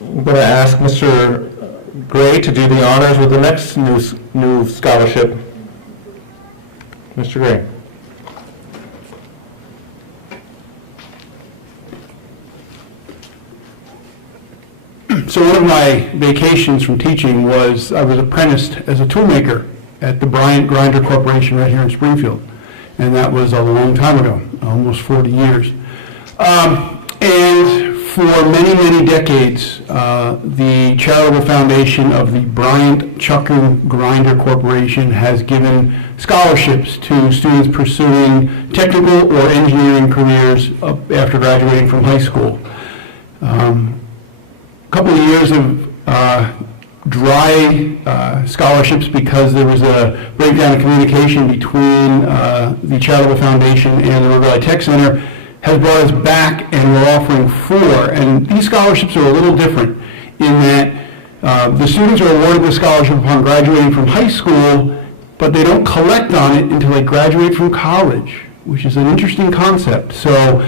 I'm going to ask Mr. Gray to do the honors with the next new scholarship. Mr. Gray. So one of my vacations from teaching was I was apprenticed as a toolmaker at the Bryant Grinder Corporation right here in Springfield. And that was a long time ago, almost 40 years. And for many, many decades, the charitable foundation of the Bryant Chucker Grinder Corporation has given scholarships to students pursuing technical or engineering careers after graduating from high school. A couple of years of dry scholarships because there was a breakdown in communication between the charitable foundation and the River Valley Tech Center has brought us back, and we're offering 4. And these scholarships are a little different in that the students are awarded the scholarship upon graduating from high school, but they don't collect on it until they graduate from college, which is an interesting concept. So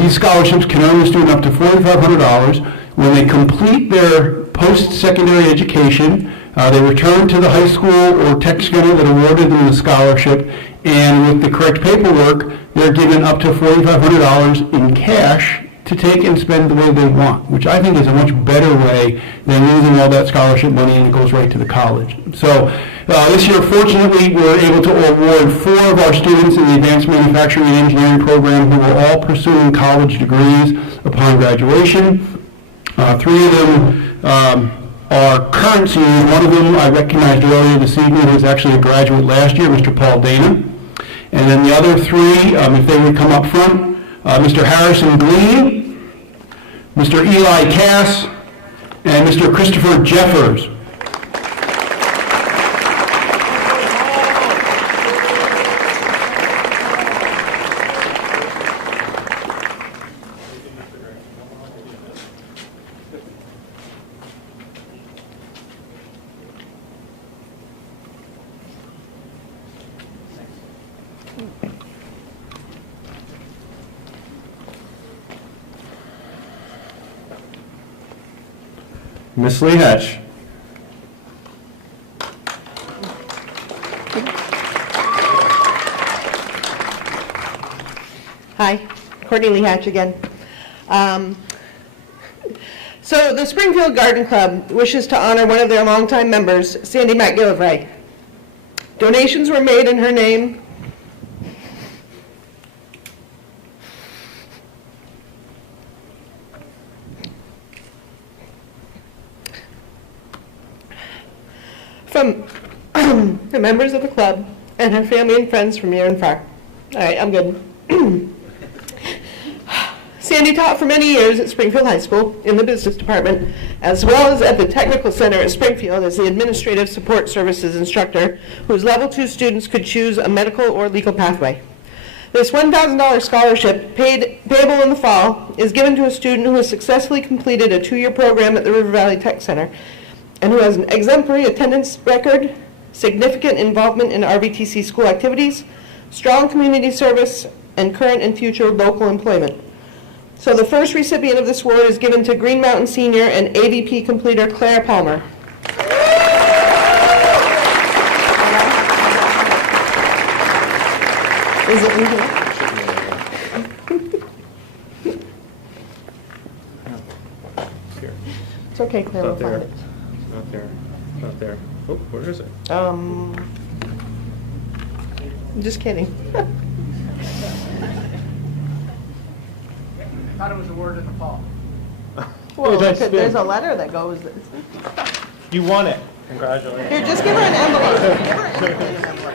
these scholarships can earn the student up to $4,500. When they complete their post-secondary education, they return to the high school or tech center that awarded them the scholarship, and with the correct paperwork, they're given up to $4,500 in cash to take and spend the way they want, which I think is a much better way than losing all that scholarship money and it goes right to the college. So this year, fortunately, we were able to award 4 of our students in the Advanced Manufacturing and Engineering program who were all pursuing college degrees upon graduation. 3 of them are current seniors. One of them I recognized earlier this evening who was actually a graduate last year, Mr. Paul Dana. And then the other 3, if they would come up front, Mr. Harrison Glean, Mr. Eli Cass, and Mr. Christopher Jeffers. Ms. Lee Hatch. Hi, Courtney Lee Hatch again. So the Springfield Garden Club wishes to honor one of their longtime members, Sandy McGillivray. Donations were made in her name from the members of the club and her family and friends from near and far. All right, I'm good. Sandy taught for many years at Springfield High School in the business department, as well as at the Technical Center at Springfield as the Administrative Support Services instructor, whose Level 2 students could choose a medical or legal pathway. This $1,000 scholarship, payable in the fall, is given to a student who has successfully completed a 2-year program at the River Valley Tech Center and who has an exemplary attendance record, significant involvement in RVTC school activities, strong community service, and current and future local employment. So the first recipient of this award is given to Green Mountain Senior and AVP completer Claire Palmer. Is it in here? It's okay, Claire, we'll find it. It's not there. It's not there. Oh, where is it? I'm just kidding. I thought it was a word in the fall. Well, Nice spin. there's a letter that goes. You won it. Congratulations. Here, just give her an envelope. Give her an envelope.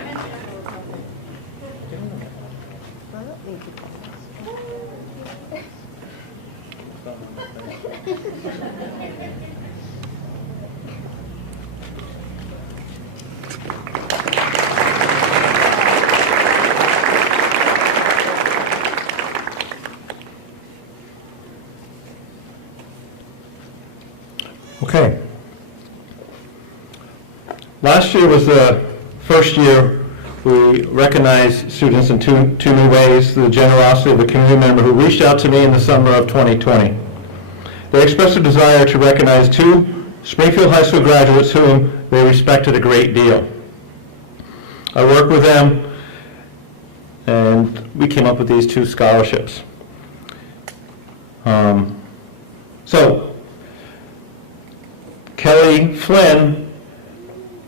Okay. Last year was the first year we recognized students in two new ways, the generosity of a community member who reached out to me in the summer of 2020. They expressed a desire to recognize two Springfield High School graduates whom they respected a great deal. I worked with them and we came up with these two scholarships. So, Kelly Flynn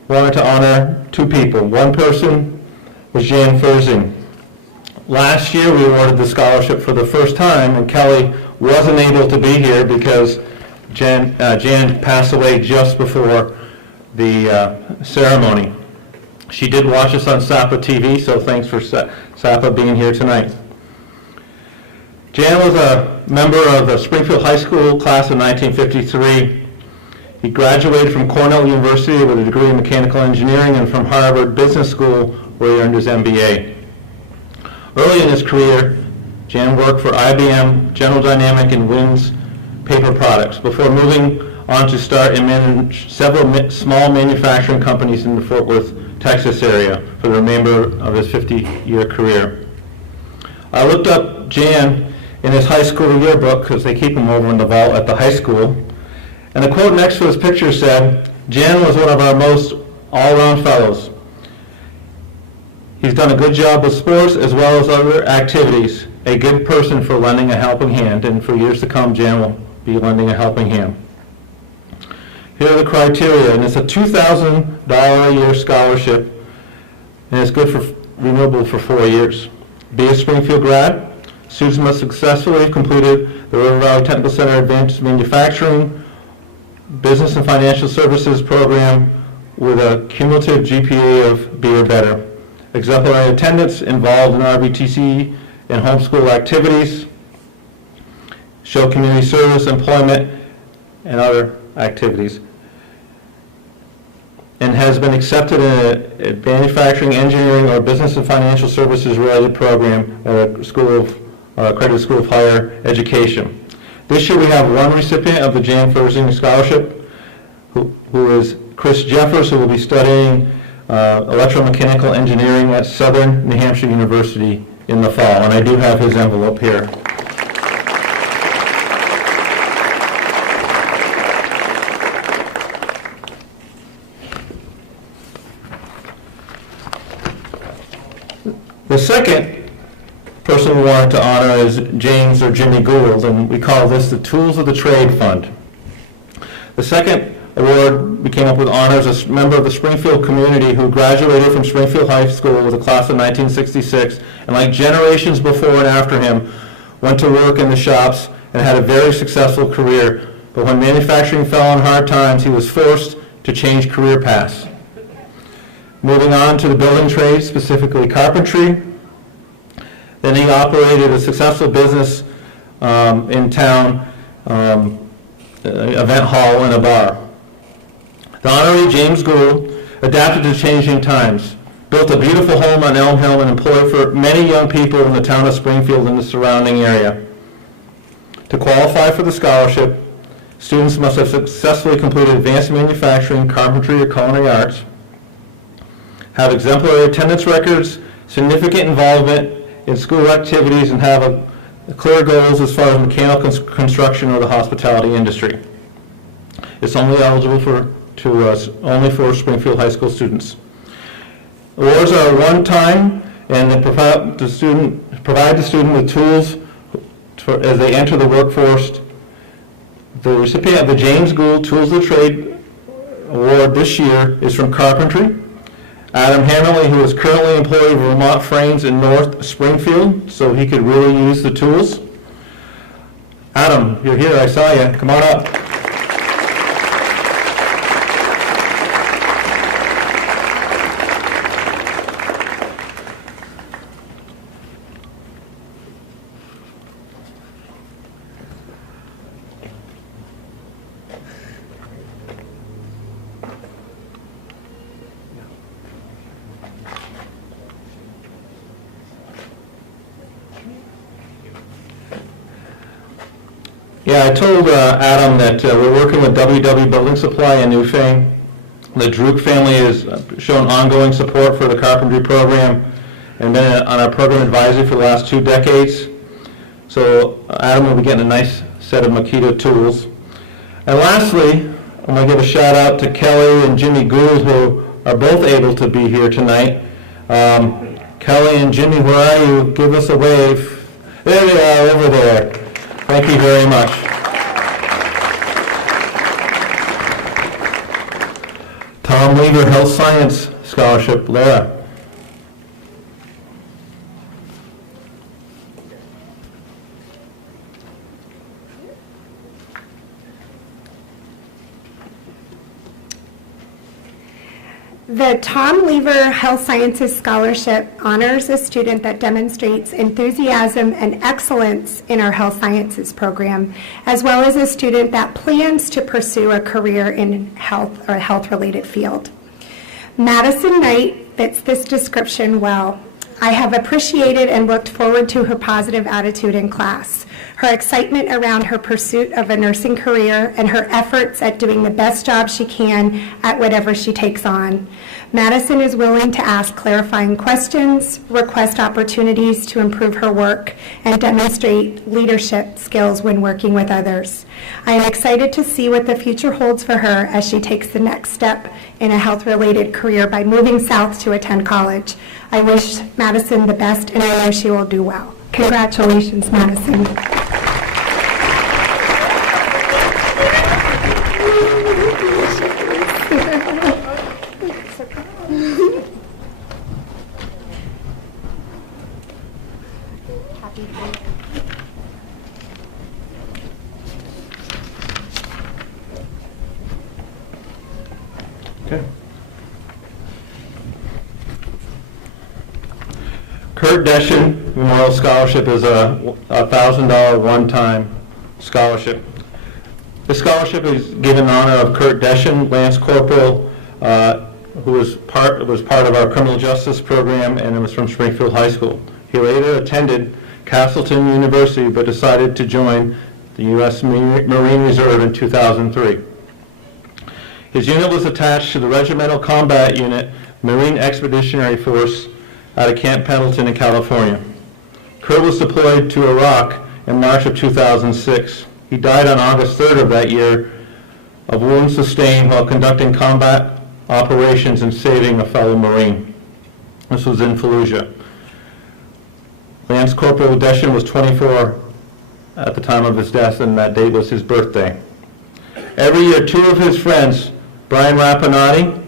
wanted to honor two people. One person was Jan Fersing. Last year we awarded the scholarship for the first time, and Kelly wasn't able to be here because Jan passed away just before the ceremony. She did watch us on SAPA TV, so thanks for SAPA being here tonight. Jan was a member of the Springfield High School class of 1953. He graduated from Cornell University with a degree in mechanical engineering and from Harvard Business School, where he earned his MBA. Early in his career, Jan worked for IBM, General Dynamics, and Winds Paper Products before moving on to start and manage several small manufacturing companies in the Fort Worth, Texas area for the remainder of his 50-year career. I looked up Jan in his high school yearbook, because they keep him over in the vault at the high school, and the quote next to his picture said, "Jan was one of our most all-around fellows. He's done a good job with sports as well as other activities. A good person for lending a helping hand," and for years to come, Jan will be lending a helping hand. Here are the criteria, and it's a $2,000 a year scholarship, and it's good for renewable for 4 years. Be a Springfield grad. Students must successfully have completed the River Valley Technical Center Advanced Manufacturing Business and Financial Services program with a cumulative GPA of B or better. Exemplary attendance, involved in RVTC and homeschool activities, show community service, employment, and other activities, and has been accepted in a manufacturing, engineering, or business and financial services related program at a school of accredited school of higher education. This year we have one recipient of the Jan Fersing Scholarship, who is Chris Jeffers, who will be studying electromechanical engineering at Southern New Hampshire University in the fall, and I do have his envelope here. The second person we wanted to honor is James or Jimmy Gould, and we call this the Tools of the Trade Fund. The second award we came up with honors a member of the Springfield community who graduated from Springfield High School with a class of 1966, and like generations before and after him, went to work in the shops and had a very successful career. But when manufacturing fell on hard times, he was forced to change career paths. Moving on to the building trades, specifically carpentry. Then he operated a successful business in town, event hall and a bar. The honoree, James Gould, adapted to changing times, built a beautiful home on Elm Hill, and employed for many young people in the town of Springfield and the surrounding area. To qualify for the scholarship, students must have successfully completed advanced manufacturing, carpentry, or culinary arts, have exemplary attendance records, significant involvement in school activities, and have clear goals as far as mechanical construction or the hospitality industry. It's only eligible only for Springfield High School students. Awards are one-time, and they provide the student with tools as they enter the workforce. The recipient of the James Gould Tools of the Trade Award this year is from carpentry. Adam Hammerly, who is currently employed with Vermont Frames in North Springfield, so he could really use the tools. Adam, you're here, I saw you. Come on up. Yeah, I told Adam that we're working with WW Building Supply in Newfane. The Druk family has shown ongoing support for the carpentry program and been on our program advisory for the last 2 decades. So Adam will be getting a nice set of Makita tools. And lastly, I'm going to give a shout out to Kelly and Jimmy Gould, who are both able to be here tonight. Kelly and Jimmy, where are you? Give us a wave. There they are, over there. Thank you very much. Tom Weaver, Health Science Scholarship, Lara. The Tom Lever Health Sciences Scholarship honors a student that demonstrates enthusiasm and excellence in our health sciences program, as well as a student that plans to pursue a career in health or a health-related field. Madison Knight fits this description well. I have appreciated and looked forward to her positive attitude in class, her excitement around her pursuit of a nursing career, and her efforts at doing the best job she can at whatever she takes on. Madison is willing to ask clarifying questions, request opportunities to improve her work, and demonstrate leadership skills when working with others. I am excited to see what the future holds for her as she takes the next step in a health-related career by moving south to attend college. I wish Madison the best, and I know she will do well. Congratulations, Madison. Okay. Kurt Deschen Memorial Scholarship is a $1,000 one-time scholarship. This scholarship is given in honor of Kurt Deschen, Lance Corporal, who was part of our criminal justice program and was from Springfield High School. He later attended Castleton University but decided to join the U.S. Marine Reserve in 2003. His unit was attached to the Regimental Combat Unit, Marine Expeditionary Force, out of Camp Pendleton in California. Kurt was deployed to Iraq in March of 2006. He died on August 3rd of that year of wounds sustained while conducting combat operations and saving a fellow Marine. This was in Fallujah. Lance Corporal Deschen was 24 at the time of his death, and that date was his birthday. Every year, 2 of his friends, Brian Rapinati,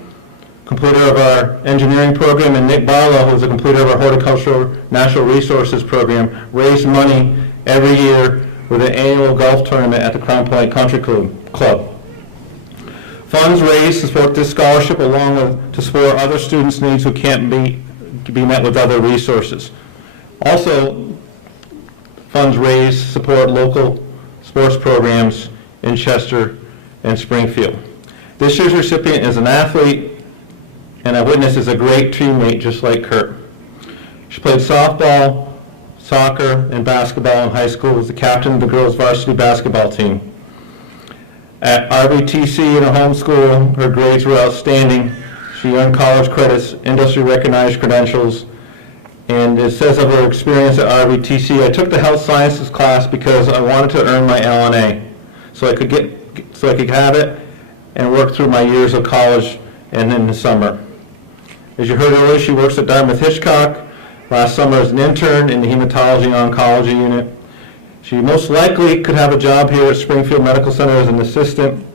completer of our engineering program, and Nick Barlow, who was a completer of our horticultural natural resources program, raise money every year with an annual golf tournament at the Crown Point Country Club. Funds raised to support this scholarship, along with to support other students' needs who can't be met with other resources. Also, funds raised to support local sports programs in Chester and Springfield. This year's recipient is an athlete, and I witnessed is a great teammate just like Kurt. She played softball, soccer, and basketball in high school, was the captain of the girls' varsity basketball team. At RVTC in her home school, her grades were outstanding. She earned college credits, industry-recognized credentials, and it says of her experience at RVTC, I took the health sciences class because I wanted to earn my LNA, so I could have it and work through my years of college and in the summer. As you heard earlier, she works at Dartmouth-Hitchcock. Last summer as an intern in the hematology oncology unit. She most likely could have a job here at Springfield Medical Center as an assistant,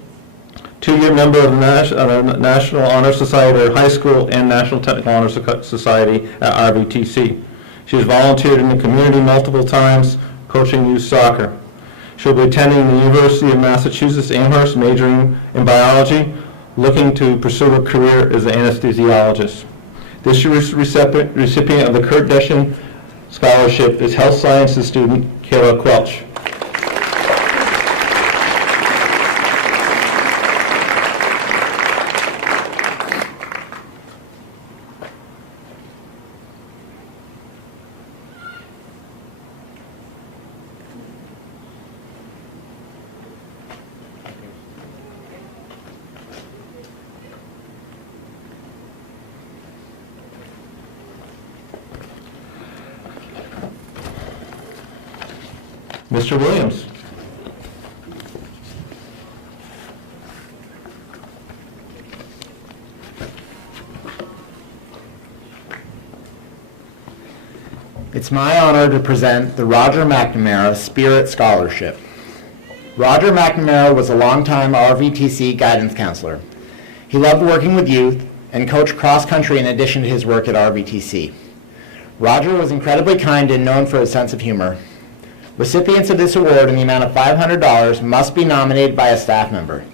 2-year member of the National Honor Society at high school and National Technical Honor Society at RVTC. She has volunteered in the community multiple times, coaching youth soccer. She'll be attending the University of Massachusetts Amherst, majoring in biology, looking to pursue a career as an anesthesiologist. This year's recipient of the Kurt Deschen Scholarship is health sciences student Kayla Quelch. Mr. Williams. It's my honor to present the Roger McNamara Spirit Scholarship. Roger McNamara was a longtime RVTC guidance counselor. He loved working with youth and coached cross-country in addition to his work at RVTC. Roger was incredibly kind and known for his sense of humor. Recipients of this award in the amount of $500 must be nominated by a staff member.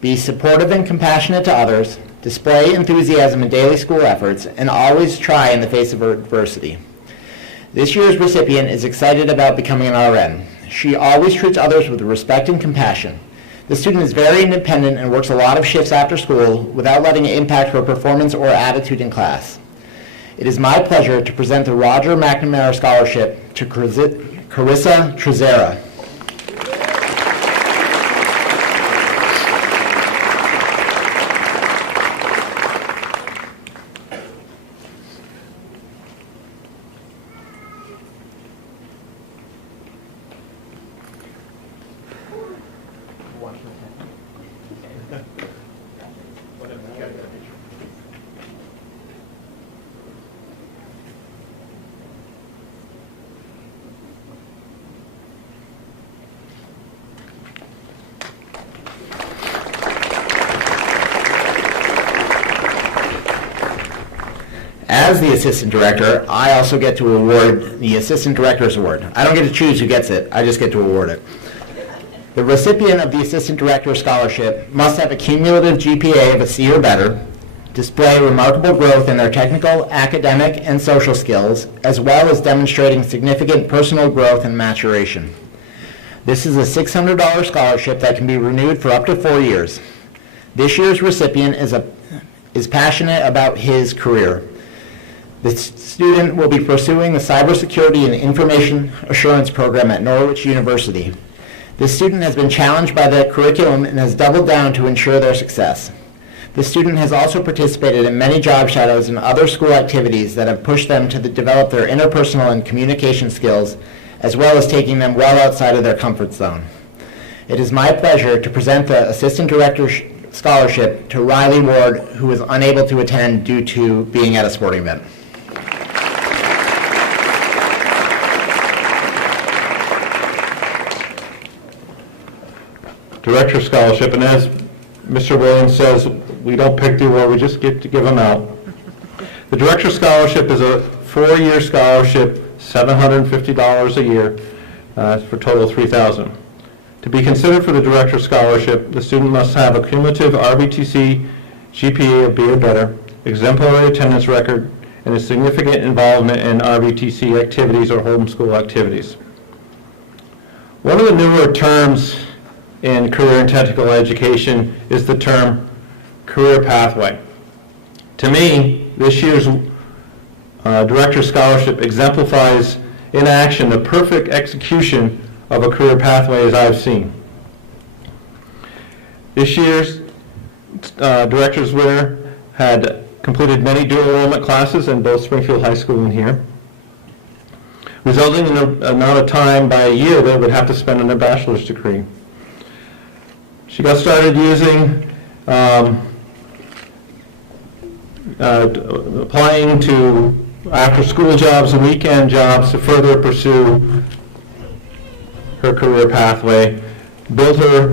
Be supportive and compassionate to others, display enthusiasm in daily school efforts, and always try in the face of adversity. This year's recipient is excited about becoming an RN. She always treats others with respect and compassion. The student is very independent and works a lot of shifts after school without letting it impact her performance or attitude in class. It is my pleasure to present the Roger McNamara Scholarship to Carissa Trezera. As the Assistant Director, I also get to award the Assistant Director's Award. I don't get to choose who gets it, I just get to award it. The recipient of the Assistant Director Scholarship must have a cumulative GPA of a C or better, display remarkable growth in their technical, academic, and social skills, as well as demonstrating significant personal growth and maturation. This is a $600 scholarship that can be renewed for up to 4 years. This year's recipient is passionate about his career. The student will be pursuing the Cybersecurity and Information Assurance program at Norwich University. This student has been challenged by the curriculum and has doubled down to ensure their success. The student has also participated in many job shadows and other school activities that have pushed them to develop their interpersonal and communication skills, as well as taking them well outside of their comfort zone. It is my pleasure to present the Assistant Director Scholarship to Riley Ward, who was unable to attend due to being at a sporting event. Director Scholarship, and as Mr. Williams says, we don't pick the award, we just get to give them out. The Director Scholarship is a 4-year scholarship, $750 a year, for a total of $3,000. To be considered for the Director Scholarship, the student must have a cumulative RVTC GPA of B or better, exemplary attendance record, and a significant involvement in RVTC activities or homeschool activities. One of the newer terms in career and technical education is the term career pathway. To me, this year's Director Scholarship exemplifies in action the perfect execution of a career pathway as I've seen. This year's Director's winner had completed many dual enrollment classes in both Springfield High School and here, resulting in the amount of time by a year they would have to spend on their bachelor's degree. She got started using applying to after-school jobs and weekend jobs to further pursue her career pathway, built her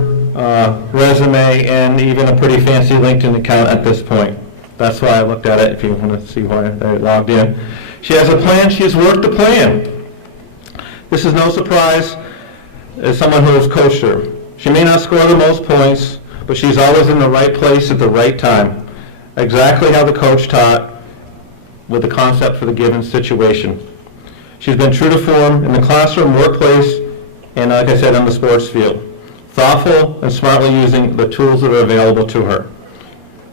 resume, and even a pretty fancy LinkedIn account at this point. That's why I looked at it, if you want to see why they logged in. She has a plan. She has worked the plan. This is no surprise. is someone who has coached her. She may not score the most points, but she's always in the right place at the right time. Exactly how the coach taught with the concept for the given situation. She's been true to form in the classroom, workplace, and like I said, on the sports field. Thoughtful and smartly using the tools that are available to her.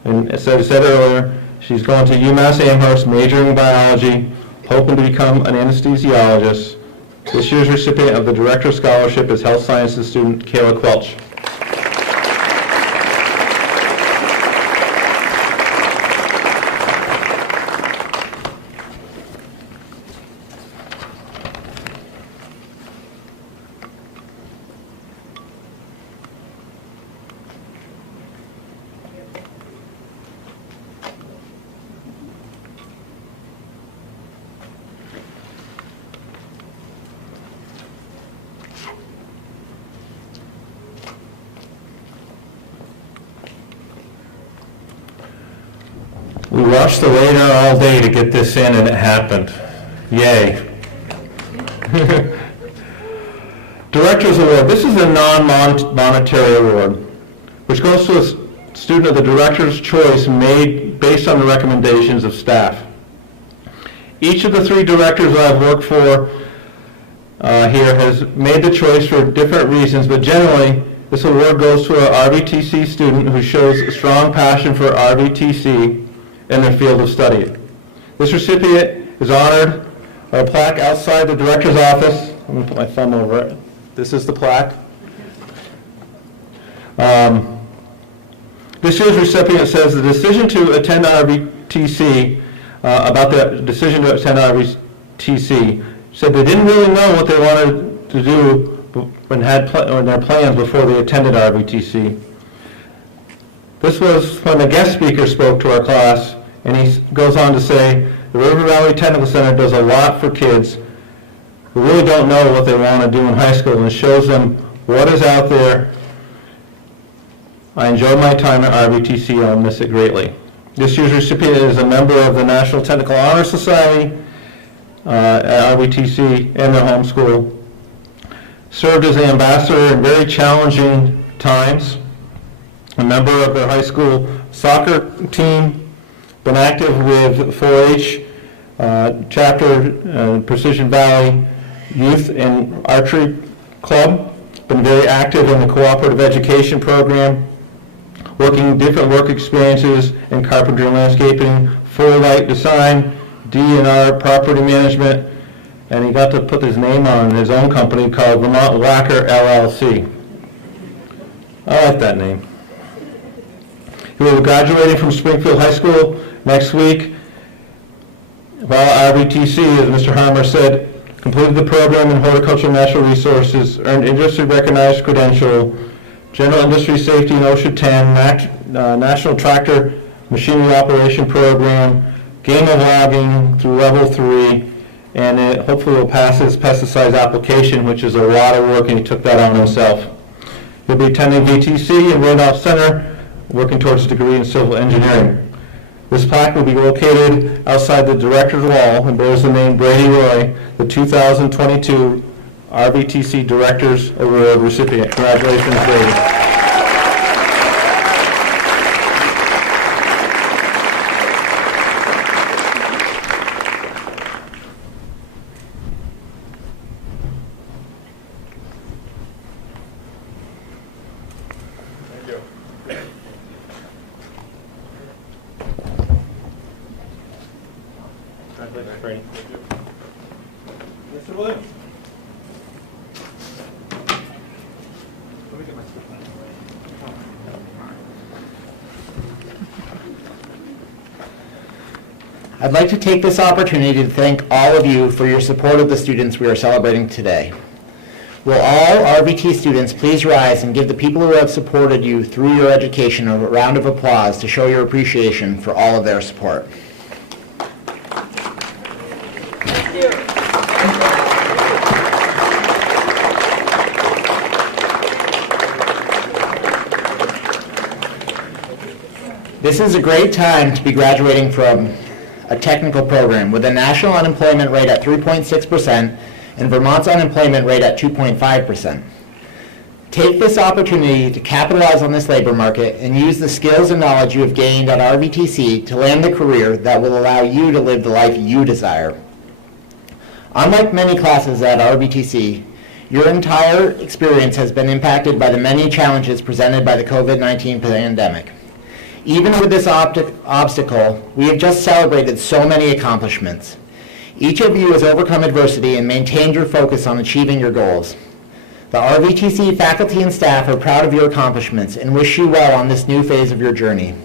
And as I said earlier, she's going to UMass Amherst, majoring in biology, hoping to become an anesthesiologist. This year's recipient of the Director's Scholarship is Health Sciences student Kayla Quelch. We rushed the radar all day to get this in, and it happened. Yay. Director's Award. This is a non-monetary award, which goes to a student of the director's choice made based on the recommendations of staff. Each of the 3 directors I've worked for here has made the choice for different reasons, but generally this award goes to an RVTC student who shows a strong passion for RVTC in their field of study. This recipient is honored by a plaque outside the director's office. I'm going to put my thumb over it. This is the plaque. This year's recipient says the decision to attend RVTC, about the decision to attend RVTC, said they didn't really know what they wanted to do when had their plans before they attended RVTC. This was when the guest speaker spoke to our class, and he goes on to say, the River Valley Technical Center does a lot for kids who really don't know what they want to do in high school, and shows them what is out there. I enjoyed my time at RVTC, I'll miss it greatly. This year's recipient is a member of the National Technical Honor Society at RVTC and their home school. Served as an ambassador in very challenging times. A member of their high school soccer team. Been active with 4-H chapter, Precision Valley Youth and Archery Club. Been very active in the cooperative education program. Working different work experiences in carpentry and landscaping, full light design, D&R property management, and he got to put his name on his own company called Vermont Whacker LLC. I like that name. He will be graduating from Springfield High School next week. While RVTC, as Mr. Harmer said, completed the program in horticulture and natural resources, earned industry recognized credential, general industry safety in OSHA 10, National Tractor Machinery Operation Program, game of logging through level 3, and it hopefully will pass his pesticides application, which is a lot of work, and he took that on himself. He'll be attending VTC in Randolph Center, working towards a degree in civil engineering. This plaque will be located outside the director's wall and bears the name Brady Roy, the 2022 RVTC Director's Award recipient. Congratulations, Brady. Congratulations, Brady. Mr. Williams. I'd like to take this opportunity to thank all of you for your support of the students we are celebrating today. Will all RVT students please rise and give the people who have supported you through your education a round of applause to show your appreciation for all of their support. This is a great time to be graduating from a technical program with a national unemployment rate at 3.6% and Vermont's unemployment rate at 2.5%. Take this opportunity to capitalize on this labor market and use the skills and knowledge you have gained at RVTC to land the career that will allow you to live the life you desire. Unlike many classes at RVTC, your entire experience has been impacted by the many challenges presented by the COVID-19 pandemic. Even with this obstacle, we have just celebrated so many accomplishments. Each of you has overcome adversity and maintained your focus on achieving your goals. The RVTC faculty and staff are proud of your accomplishments and wish you well on this new phase of your journey.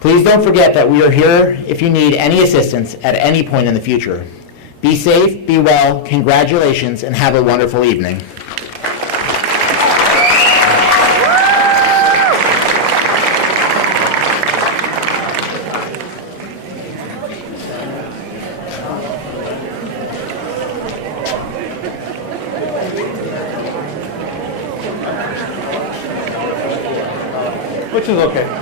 Please don't forget that we are here if you need any assistance at any point in the future. Be safe, be well, congratulations, and have a wonderful evening. Which is okay.